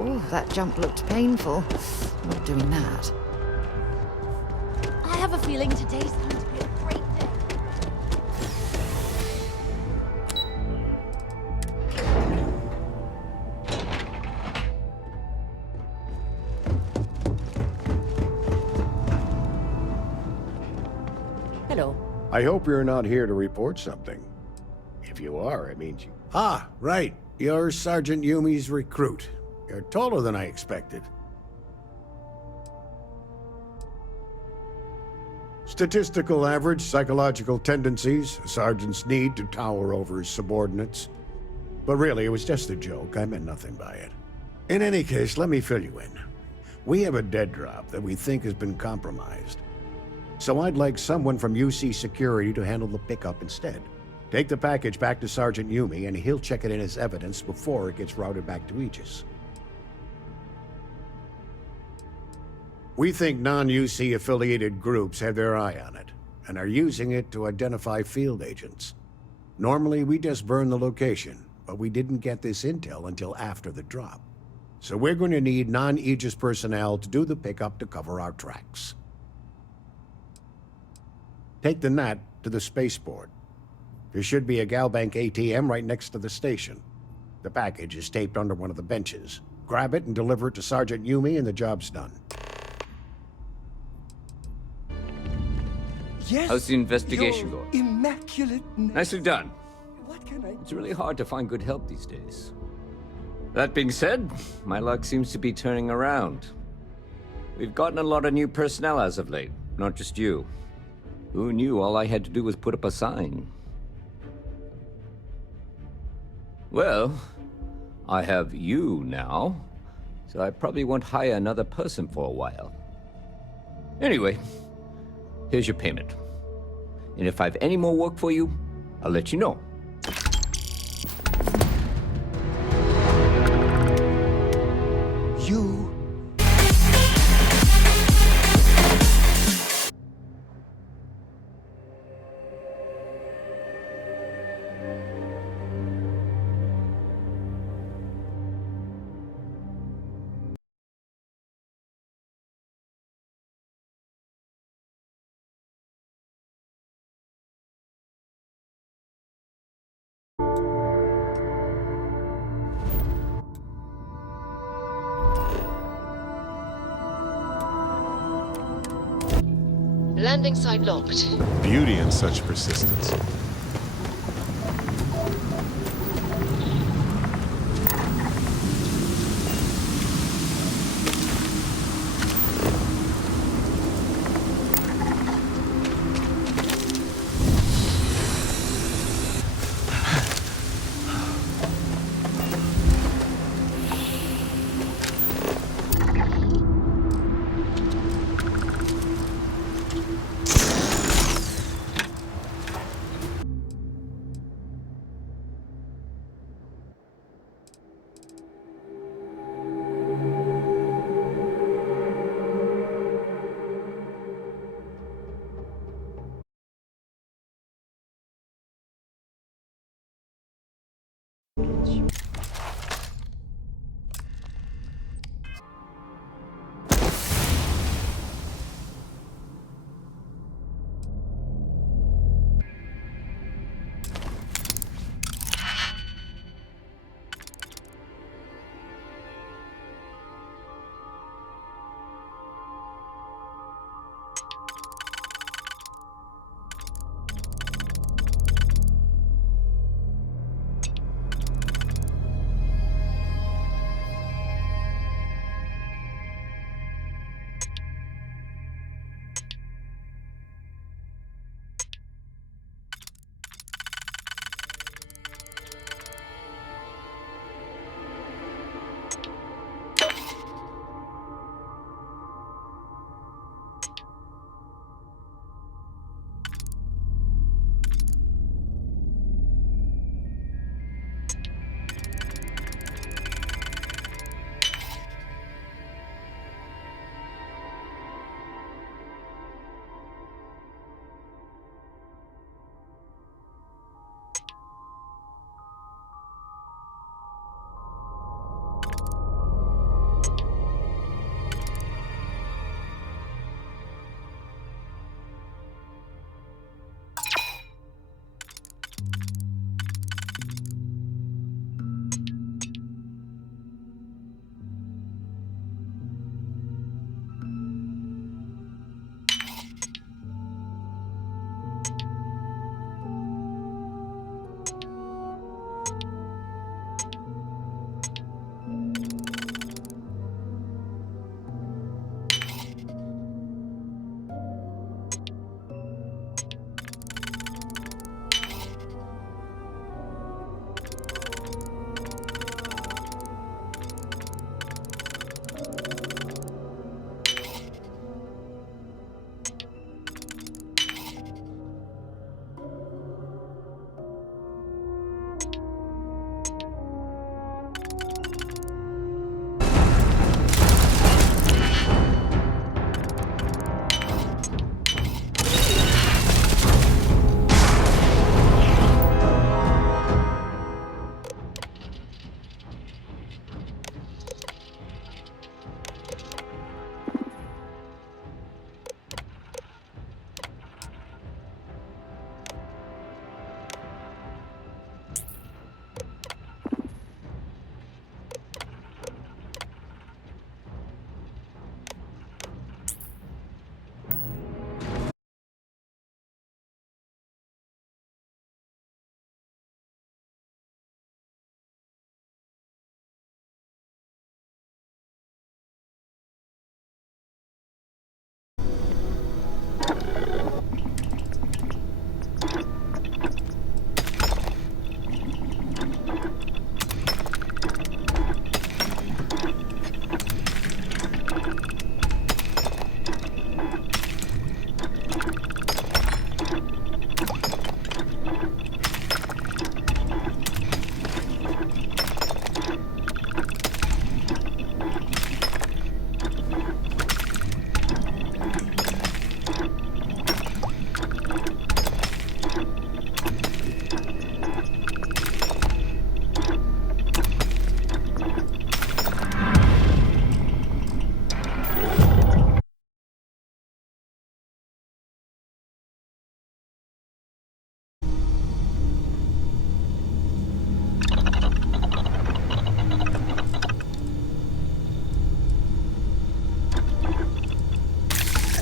Oh, that jump looked painful. Not doing that. I have a feeling today's going to be a great day. Hello. I hope you're not here to report something. If you are, it means you... Ah, right. You're Sergeant Yumi's recruit. You're taller than I expected. Statistical average, psychological tendencies, a sergeant's need to tower over his subordinates. But really, it was just a joke. I meant nothing by it. In any case, let me fill you in. We have a dead drop that we think has been compromised. So I'd like someone from UC Security to handle the pickup instead. Take the package back to Sergeant Yumi, and he'll check it in as evidence before it gets routed back to Aegis. We think non-UC affiliated groups have their eye on it, and are using it to identify field agents. Normally, we just burn the location, but we didn't get this intel until after the drop. So we're going to need non-Aegis personnel to do the pickup to cover our tracks. Take the NAT to the spaceport. There should be a Galbank ATM right next to the station. The package is taped under one of the benches. Grab it and deliver it to Sergeant Yumi, and the job's done. Yes, how's the investigation going? Immaculate. Nicely done. What can I... It's really hard to find good help these days. That being said, my luck seems to be turning around. We've gotten a lot of new personnel as of late, not just you. Who knew all I had to do was put up a sign? Well, I have you now, so I probably won't hire another person for a while. Anyway, here's your payment. And if I have any more work for you, I'll let you know. You... Landing site locked. Beauty in such persistence.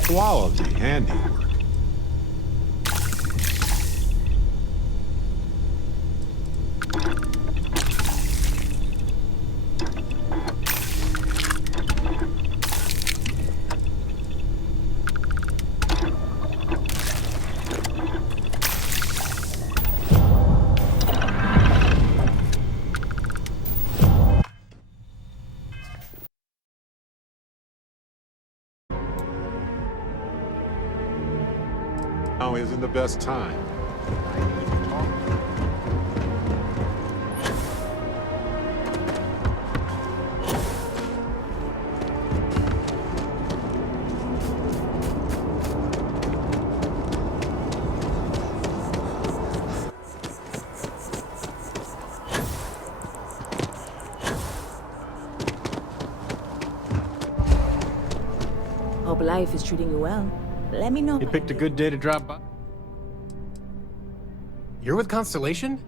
Quality handiwork. Now isn't the best time. life is treating you well, let me know. You picked a good day to drop by. You're with Constellation?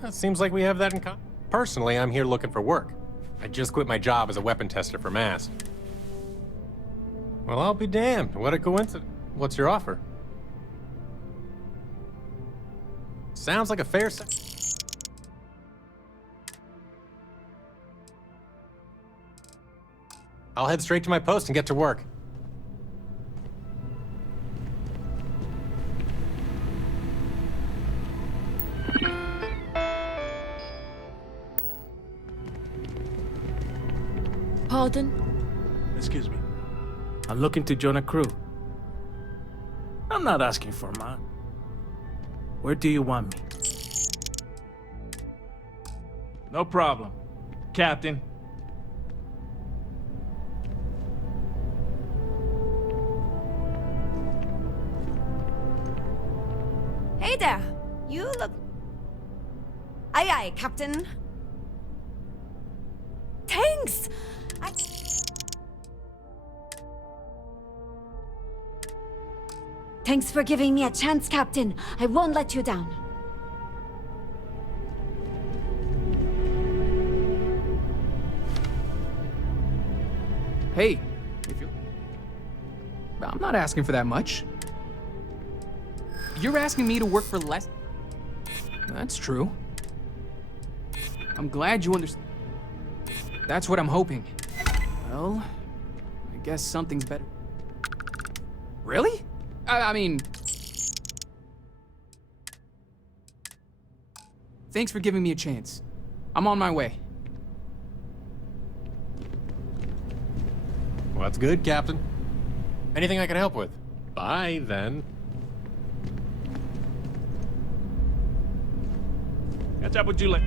That seems like we have that in common. Personally, I'm here looking for work. I just quit my job as a weapon tester for Mass. Well, I'll be damned. What a coincidence. What's your offer? Sounds like a fair... I'll head straight to my post and get to work. Pardon? Excuse me. I'm looking to join a crew. I'm not asking for much. Where do you want me? No problem, Captain. Hey there! You look... Aye aye, Captain. Thanks! Thanks for giving me a chance, Captain. I won't let you down. Hey, if you... I'm not asking for that much. You're asking me to work for less? That's true. I'm glad you understand. That's what I'm hoping. Well, I guess something's better. Really? I mean... Thanks for giving me a chance. I'm on my way. Well, that's good, Captain. Anything I can help with? Bye, then. Catch up with you later.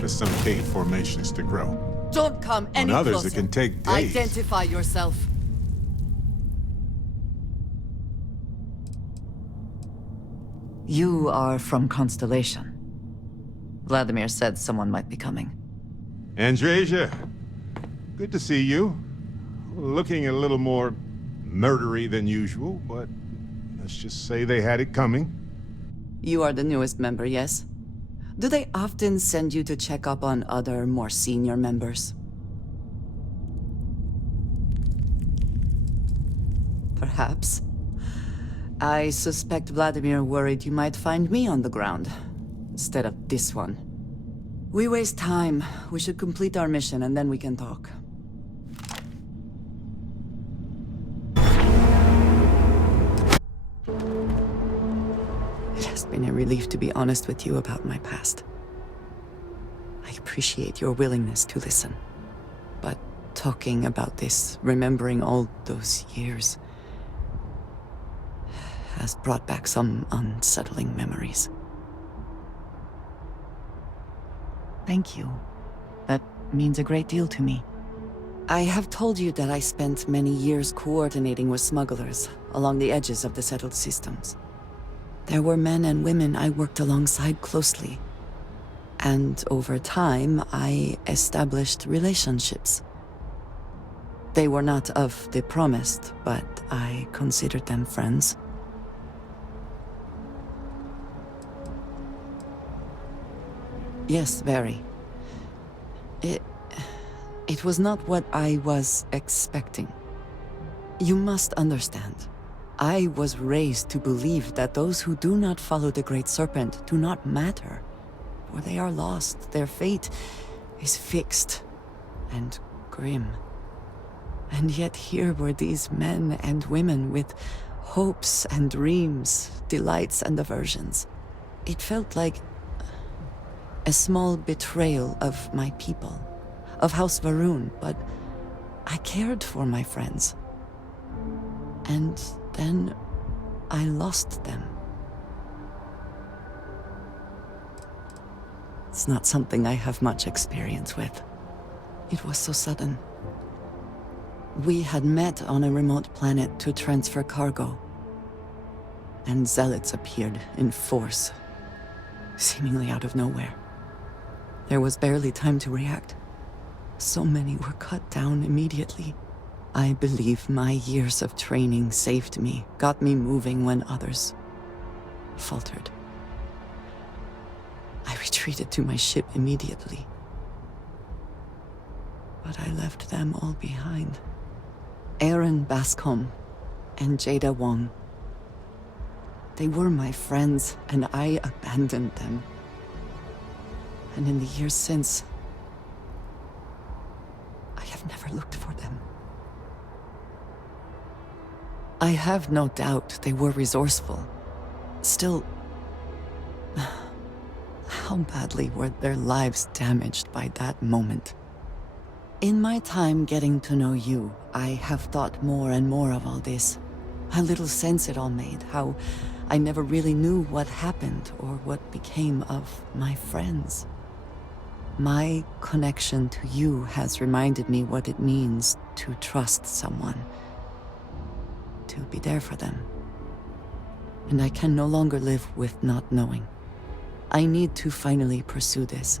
For some cave formations to grow. Don't come any On others, closer. it can take days. Identify yourself. You are from Constellation. Vladimir said someone might be coming. Andreja, good to see you. Looking a little more murdery than usual, but let's just say they had it coming. You are the newest member, yes? Do they often send you to check up on other, more senior members? Perhaps. I suspect Vladimir worried you might find me on the ground, instead of this one. We waste time. We should complete our mission and then we can talk. It has been a relief to be honest with you about my past. I appreciate your willingness to listen. But talking about this, remembering all those years, has brought back some unsettling memories. Thank you. That means a great deal to me. I have told you that I spent many years coordinating with smugglers along the edges of the settled systems. There were men and women I worked alongside closely. And over time, I established relationships. They were not of the promised, but I considered them friends. Yes, very. It was not what I was expecting. You must understand. I was raised to believe that those who do not follow the Great Serpent do not matter, for they are lost. Their fate is fixed and grim. And yet here were these men and women with hopes and dreams, delights and aversions. It felt like a small betrayal of my people, of House Varun, but I cared for my friends. And then I lost them. It's not something I have much experience with. It was so sudden. We had met on a remote planet to transfer cargo, and zealots appeared in force, seemingly out of nowhere. There was barely time to react. So many were cut down immediately. I believe my years of training saved me, got me moving when others faltered. I retreated to my ship immediately. But I left them all behind. Aaron Bascom and Jada Wong. They were my friends, and I abandoned them. And in the years since, I have never looked for them. I have no doubt they were resourceful. Still, how badly were their lives damaged by that moment? In my time getting to know you, I have thought more and more of all this. How little sense it all made, how I never really knew what happened or what became of my friends. My connection to you has reminded me what it means to trust someone, to be there for them. And I can no longer live with not knowing. I need to finally pursue this.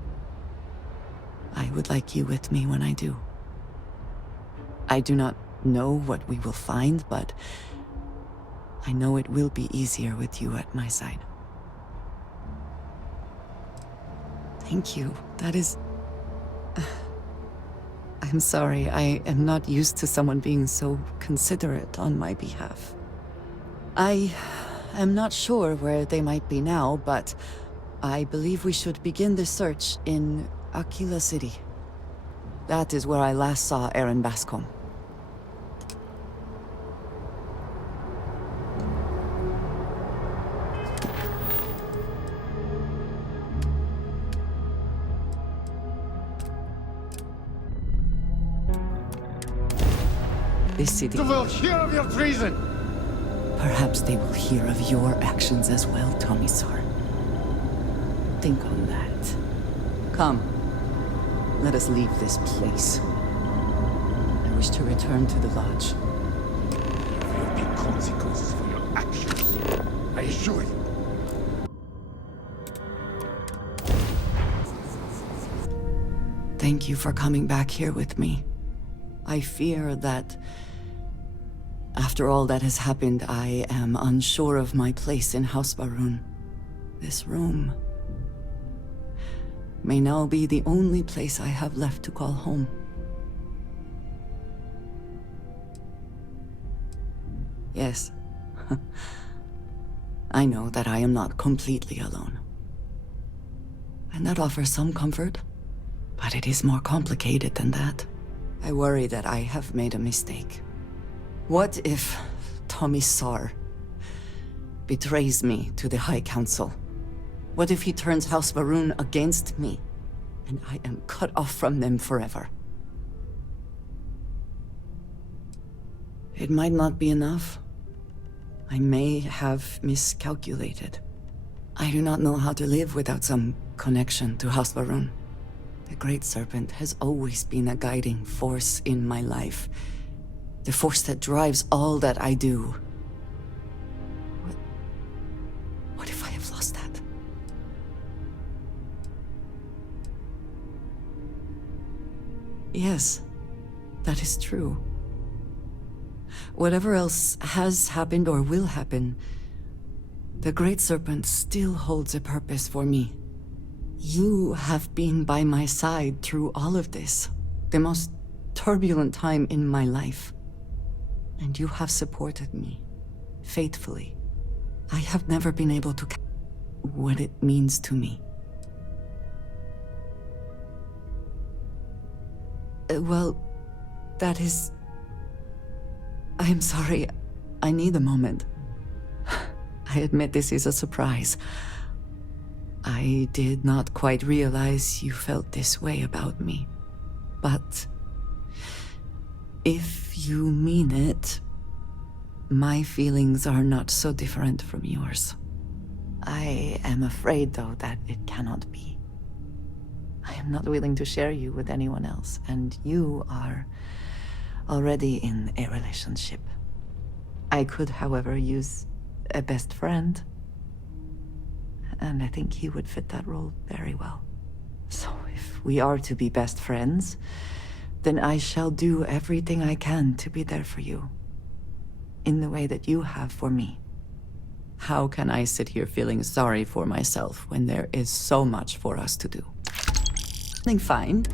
I would like you with me when I do. I do not know what we will find, but I know it will be easier with you at my side. Thank you. That is... I'm sorry, I am not used to someone being so considerate on my behalf. I am not sure where they might be now, but I believe we should begin the search in Aquila City. That is where I last saw Aaron Bascom. This city... They will hear of your treason! Perhaps they will hear of your actions as well, Tomisar. Think on that. Come. Let us leave this place. I wish to return to the lodge. There will be consequences for your actions. I assure you. Thank you for coming back here with me. I fear that after all that has happened, I am unsure of my place in House Baroon. This room may now be the only place I have left to call home. Yes. I know that I am not completely alone. And that offers some comfort, but it is more complicated than that. I worry that I have made a mistake. What if Tomisar betrays me to the High Council? What if he turns House Baroon against me, and I am cut off from them forever? It might not be enough. I may have miscalculated. I do not know how to live without some connection to House Baroon. The Great Serpent has always been a guiding force in my life. The force that drives all that I do. What if I have lost that? Yes, that is true. Whatever else has happened or will happen, the Great Serpent still holds a purpose for me. You have been by my side through all of this, the most turbulent time in my life. And you have supported me, faithfully. I have never been able to what it means to me. Well, that is... I am sorry. I need a moment. I admit this is a surprise. I did not quite realize you felt this way about me. But if you mean it, my feelings are not so different from yours. I am afraid, though, that it cannot be. I am not willing to share you with anyone else, and you are already in a relationship. I could, however, use a best friend. And I think he would fit that role very well. So if we are to be best friends, then I shall do everything I can to be there for you. In the way that you have for me. How can I sit here feeling sorry for myself when there is so much for us to do? Fine.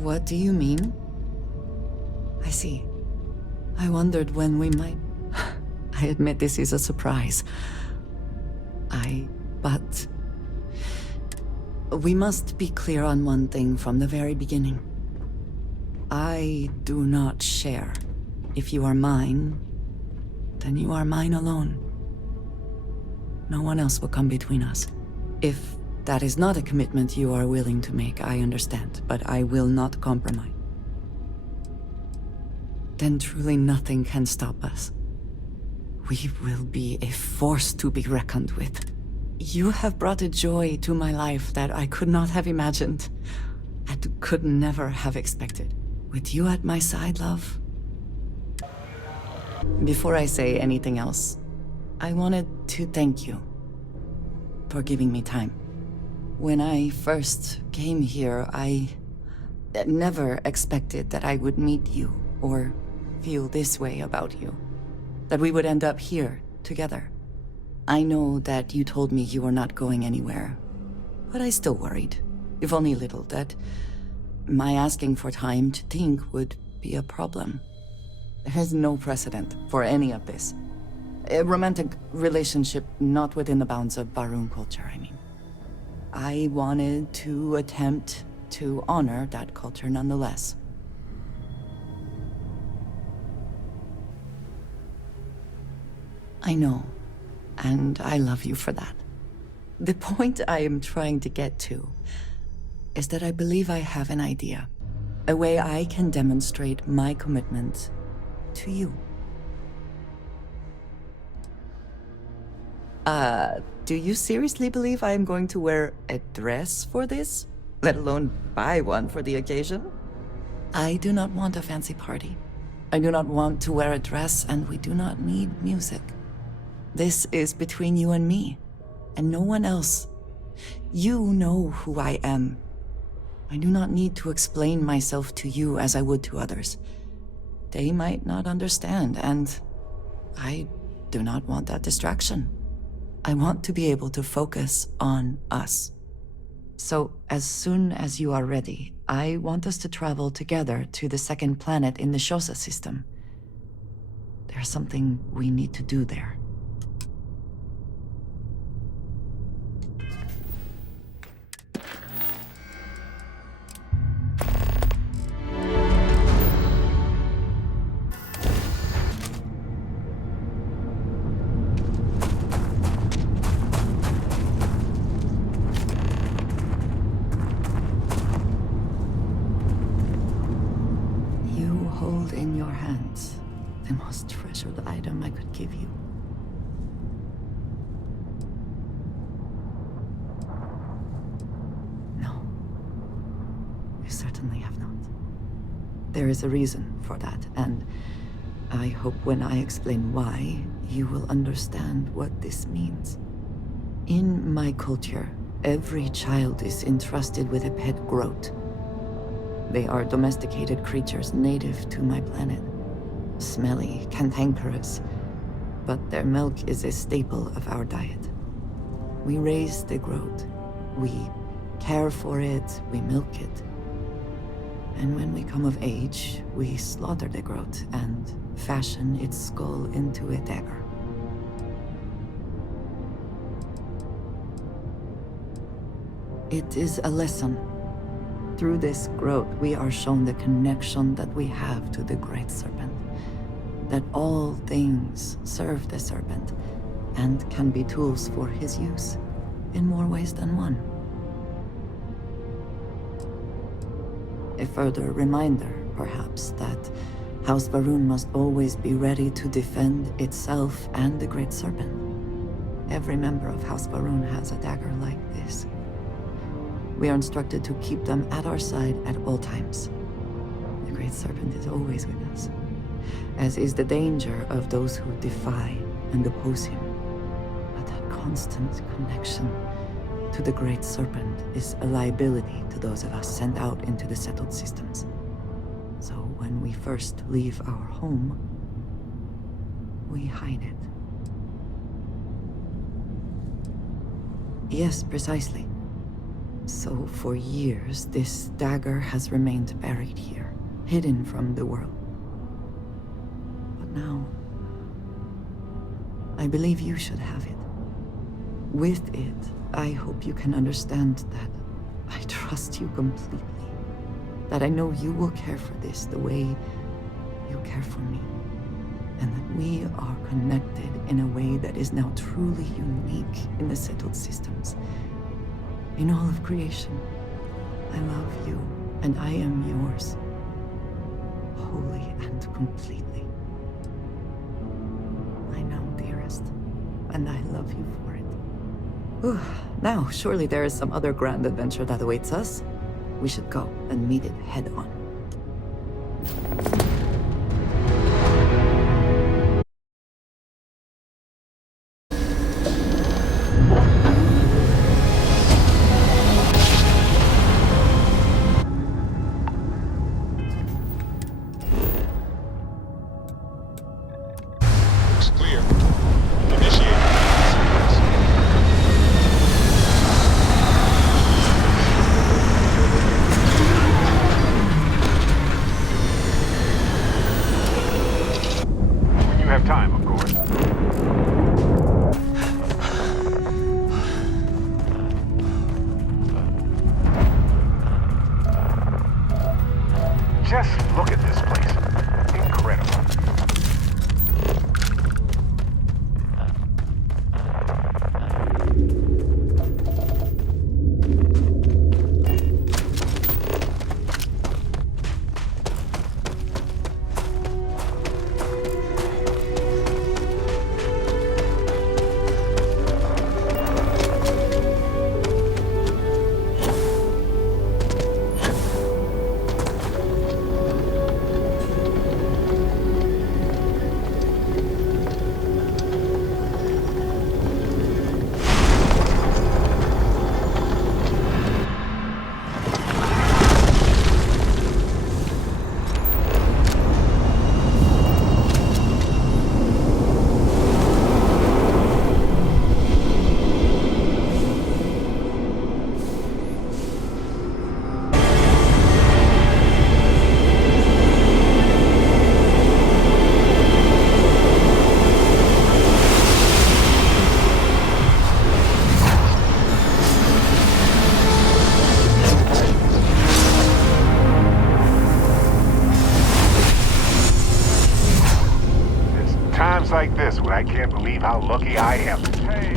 What do you mean? I see. I wondered when we might... I admit this is a surprise. But... We must be clear on one thing from the very beginning. I do not share. If you are mine, then you are mine alone. No one else will come between us. If that is not a commitment you are willing to make, I understand, but I will not compromise. Then truly nothing can stop us. We will be a force to be reckoned with. You have brought a joy to my life that I could not have imagined, and could never have expected. With you at my side, love. Before I say anything else, I wanted to thank you for giving me time. When I first came here, I never expected that I would meet you or feel this way about you. That we would end up here together. I know that you told me you were not going anywhere, but I still worried, if only a little, that my asking for time to think would be a problem. There is no precedent for any of this. A romantic relationship not within the bounds of Barun culture, I mean. I wanted to attempt to honor that culture nonetheless. I know, and I love you for that. The point I am trying to get to is that I believe I have an idea. A way I can demonstrate my commitment to you. Do you seriously believe I am going to wear a dress for this? Let alone buy one for the occasion? I do not want a fancy party. I do not want to wear a dress, and we do not need music. This is between you and me, and no one else. You know who I am. I do not need to explain myself to you as I would to others. They might not understand, and I do not want that distraction. I want to be able to focus on us. So, as soon as you are ready, I want us to travel together to the second planet in the Shosa system. There's something we need to do there. The most treasured item I could give you. No. You certainly have not. There is a reason for that, and I hope when I explain why, you will understand what this means. In my culture, every child is entrusted with a pet groat. They are domesticated creatures native to my planet. Smelly, cantankerous, but their milk is a staple of our diet. We raise the groat, we care for it, we milk it. And when we come of age, we slaughter the groat and fashion its skull into a dagger. It is a lesson. Through this groat, we are shown the connection that we have to the Great Serpent. That all things serve the Serpent, and can be tools for his use, in more ways than one. A further reminder, perhaps, that House Barun must always be ready to defend itself and the Great Serpent. Every member of House Barun has a dagger like this. We are instructed to keep them at our side at all times. The Great Great Serpent is always with us, as is the danger of those who defy and oppose him. But that constant connection to the Great Serpent is a liability to those of us sent out into the settled systems. So when we first leave our home, we hide it. Yes, precisely. So for years, this dagger has remained buried here, hidden from the world. But now, I believe you should have it. With it, I hope you can understand that I trust you completely. That I know you will care for this the way you care for me. And that we are connected in a way that is now truly unique in the settled systems. In all of creation, I love you, and I am yours. Wholly and completely. I know, dearest, and I love you for it. Whew. Now, surely there is some other grand adventure that awaits us. We should go and meet it head on. Looks clear. Initiate. When you have time, of course. Just look at this place. Incredible. Times like this when I can't believe how lucky I am. Hey,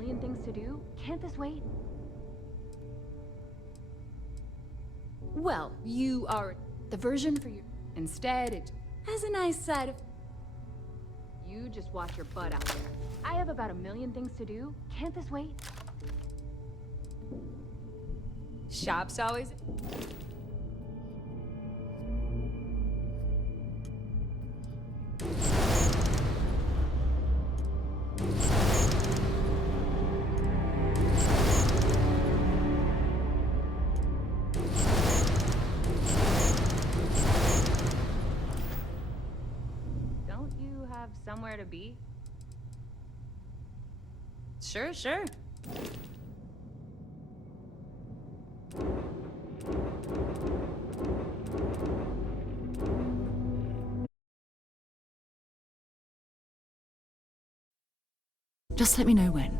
million things to do. Can't this wait? Well, you are the version for you. Instead, it has a nice side of... You just watch your butt out there. I have about 1 million things to do. Can't this wait? Shop's always... Don't you have somewhere to be? Sure, sure. Just let me know when.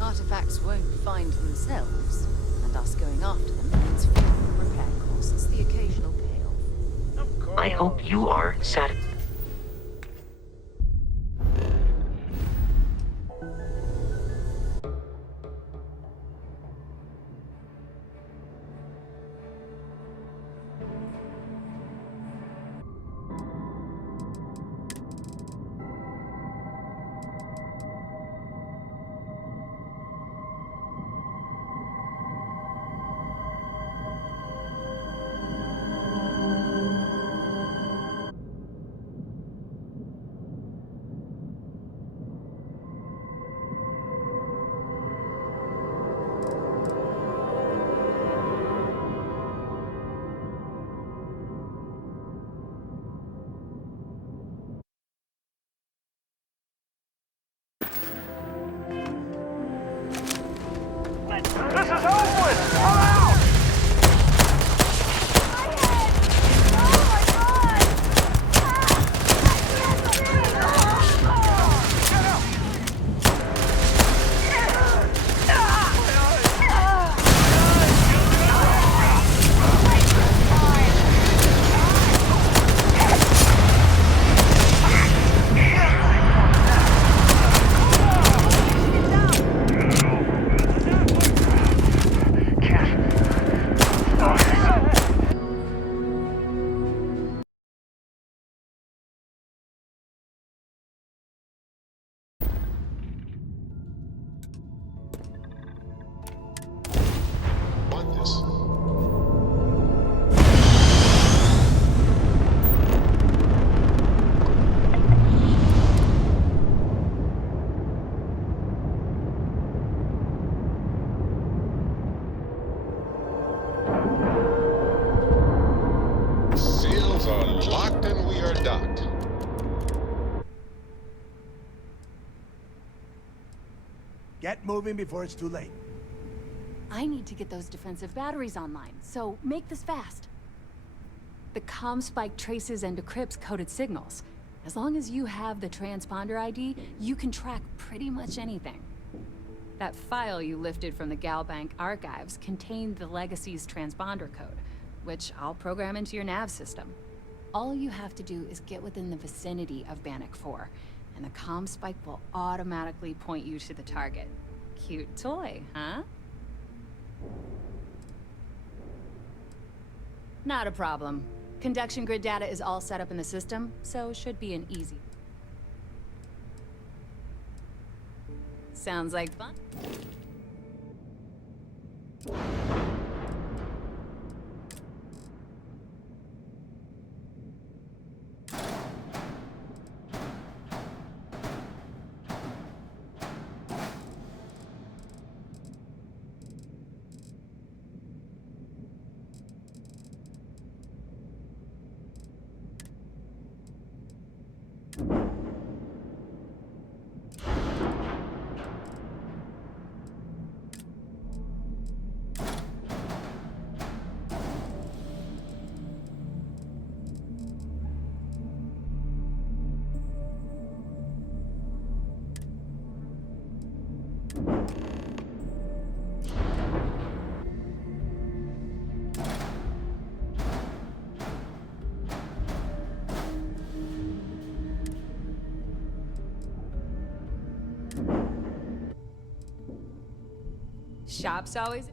Artifacts won't find themselves, and us going after them means fewer repair costs, the occasional payoff. I hope you are satisfied. This is hopeless! I'm out! Want this? Seals are locked and we are docked. Get moving before it's too late. I need to get those defensive batteries online, so make this fast. The comm spike traces and decrypts coded signals. As long as you have the transponder ID, you can track pretty much anything. That file you lifted from the Galbank archives contained the Legacy's transponder code, which I'll program into your nav system. All you have to do is get within the vicinity of Bannock 4, and the comm spike will automatically point you to the target. Cute toy, huh? Not a problem. Conduction grid data is all set up in the system, so should be an easy. Sounds like fun. Shop's always...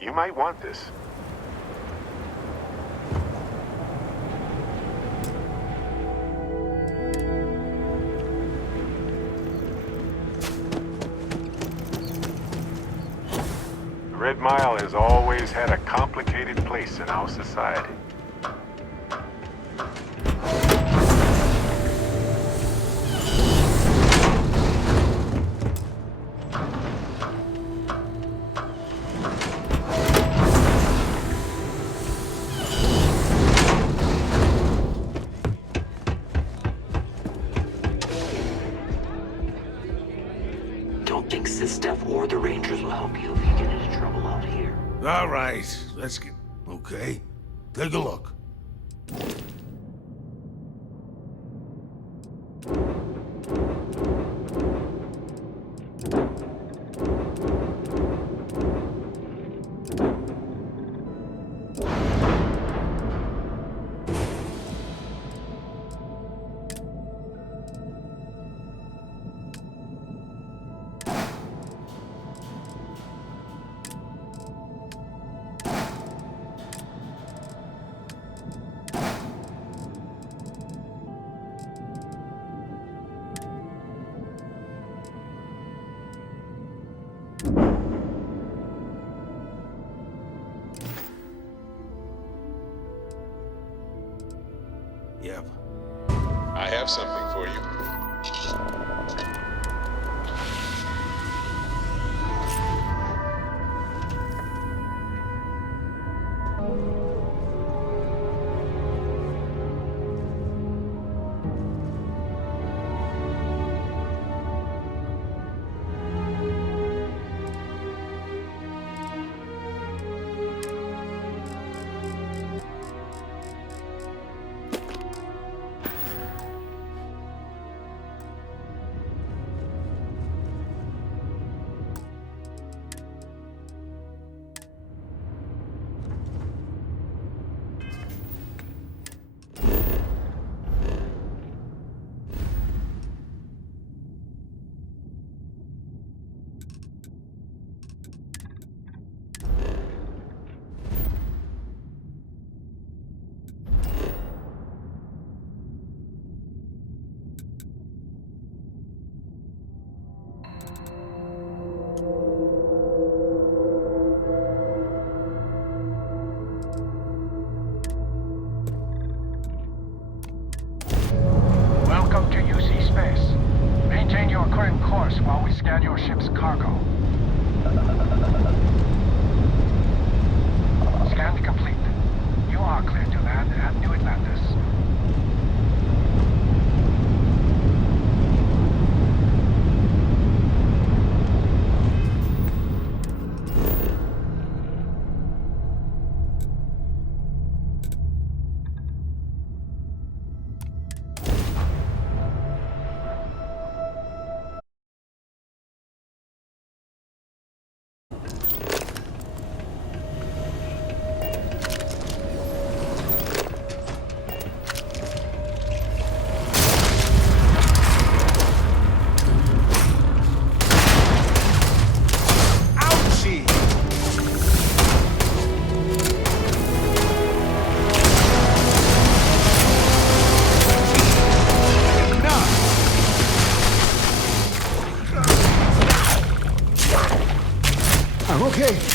You might want this. Red Mile has always had a complicated place in our society. Don't think Sysdef or the Rangers will help you if you get into trouble out here. All right, let's get... Okay, take a look. Yep. I have something for you. Welcome to UC Space. Maintain your current course while we scan your ship's cargo. Scan complete. You are cleared to land at New Atlantis. I'm okay.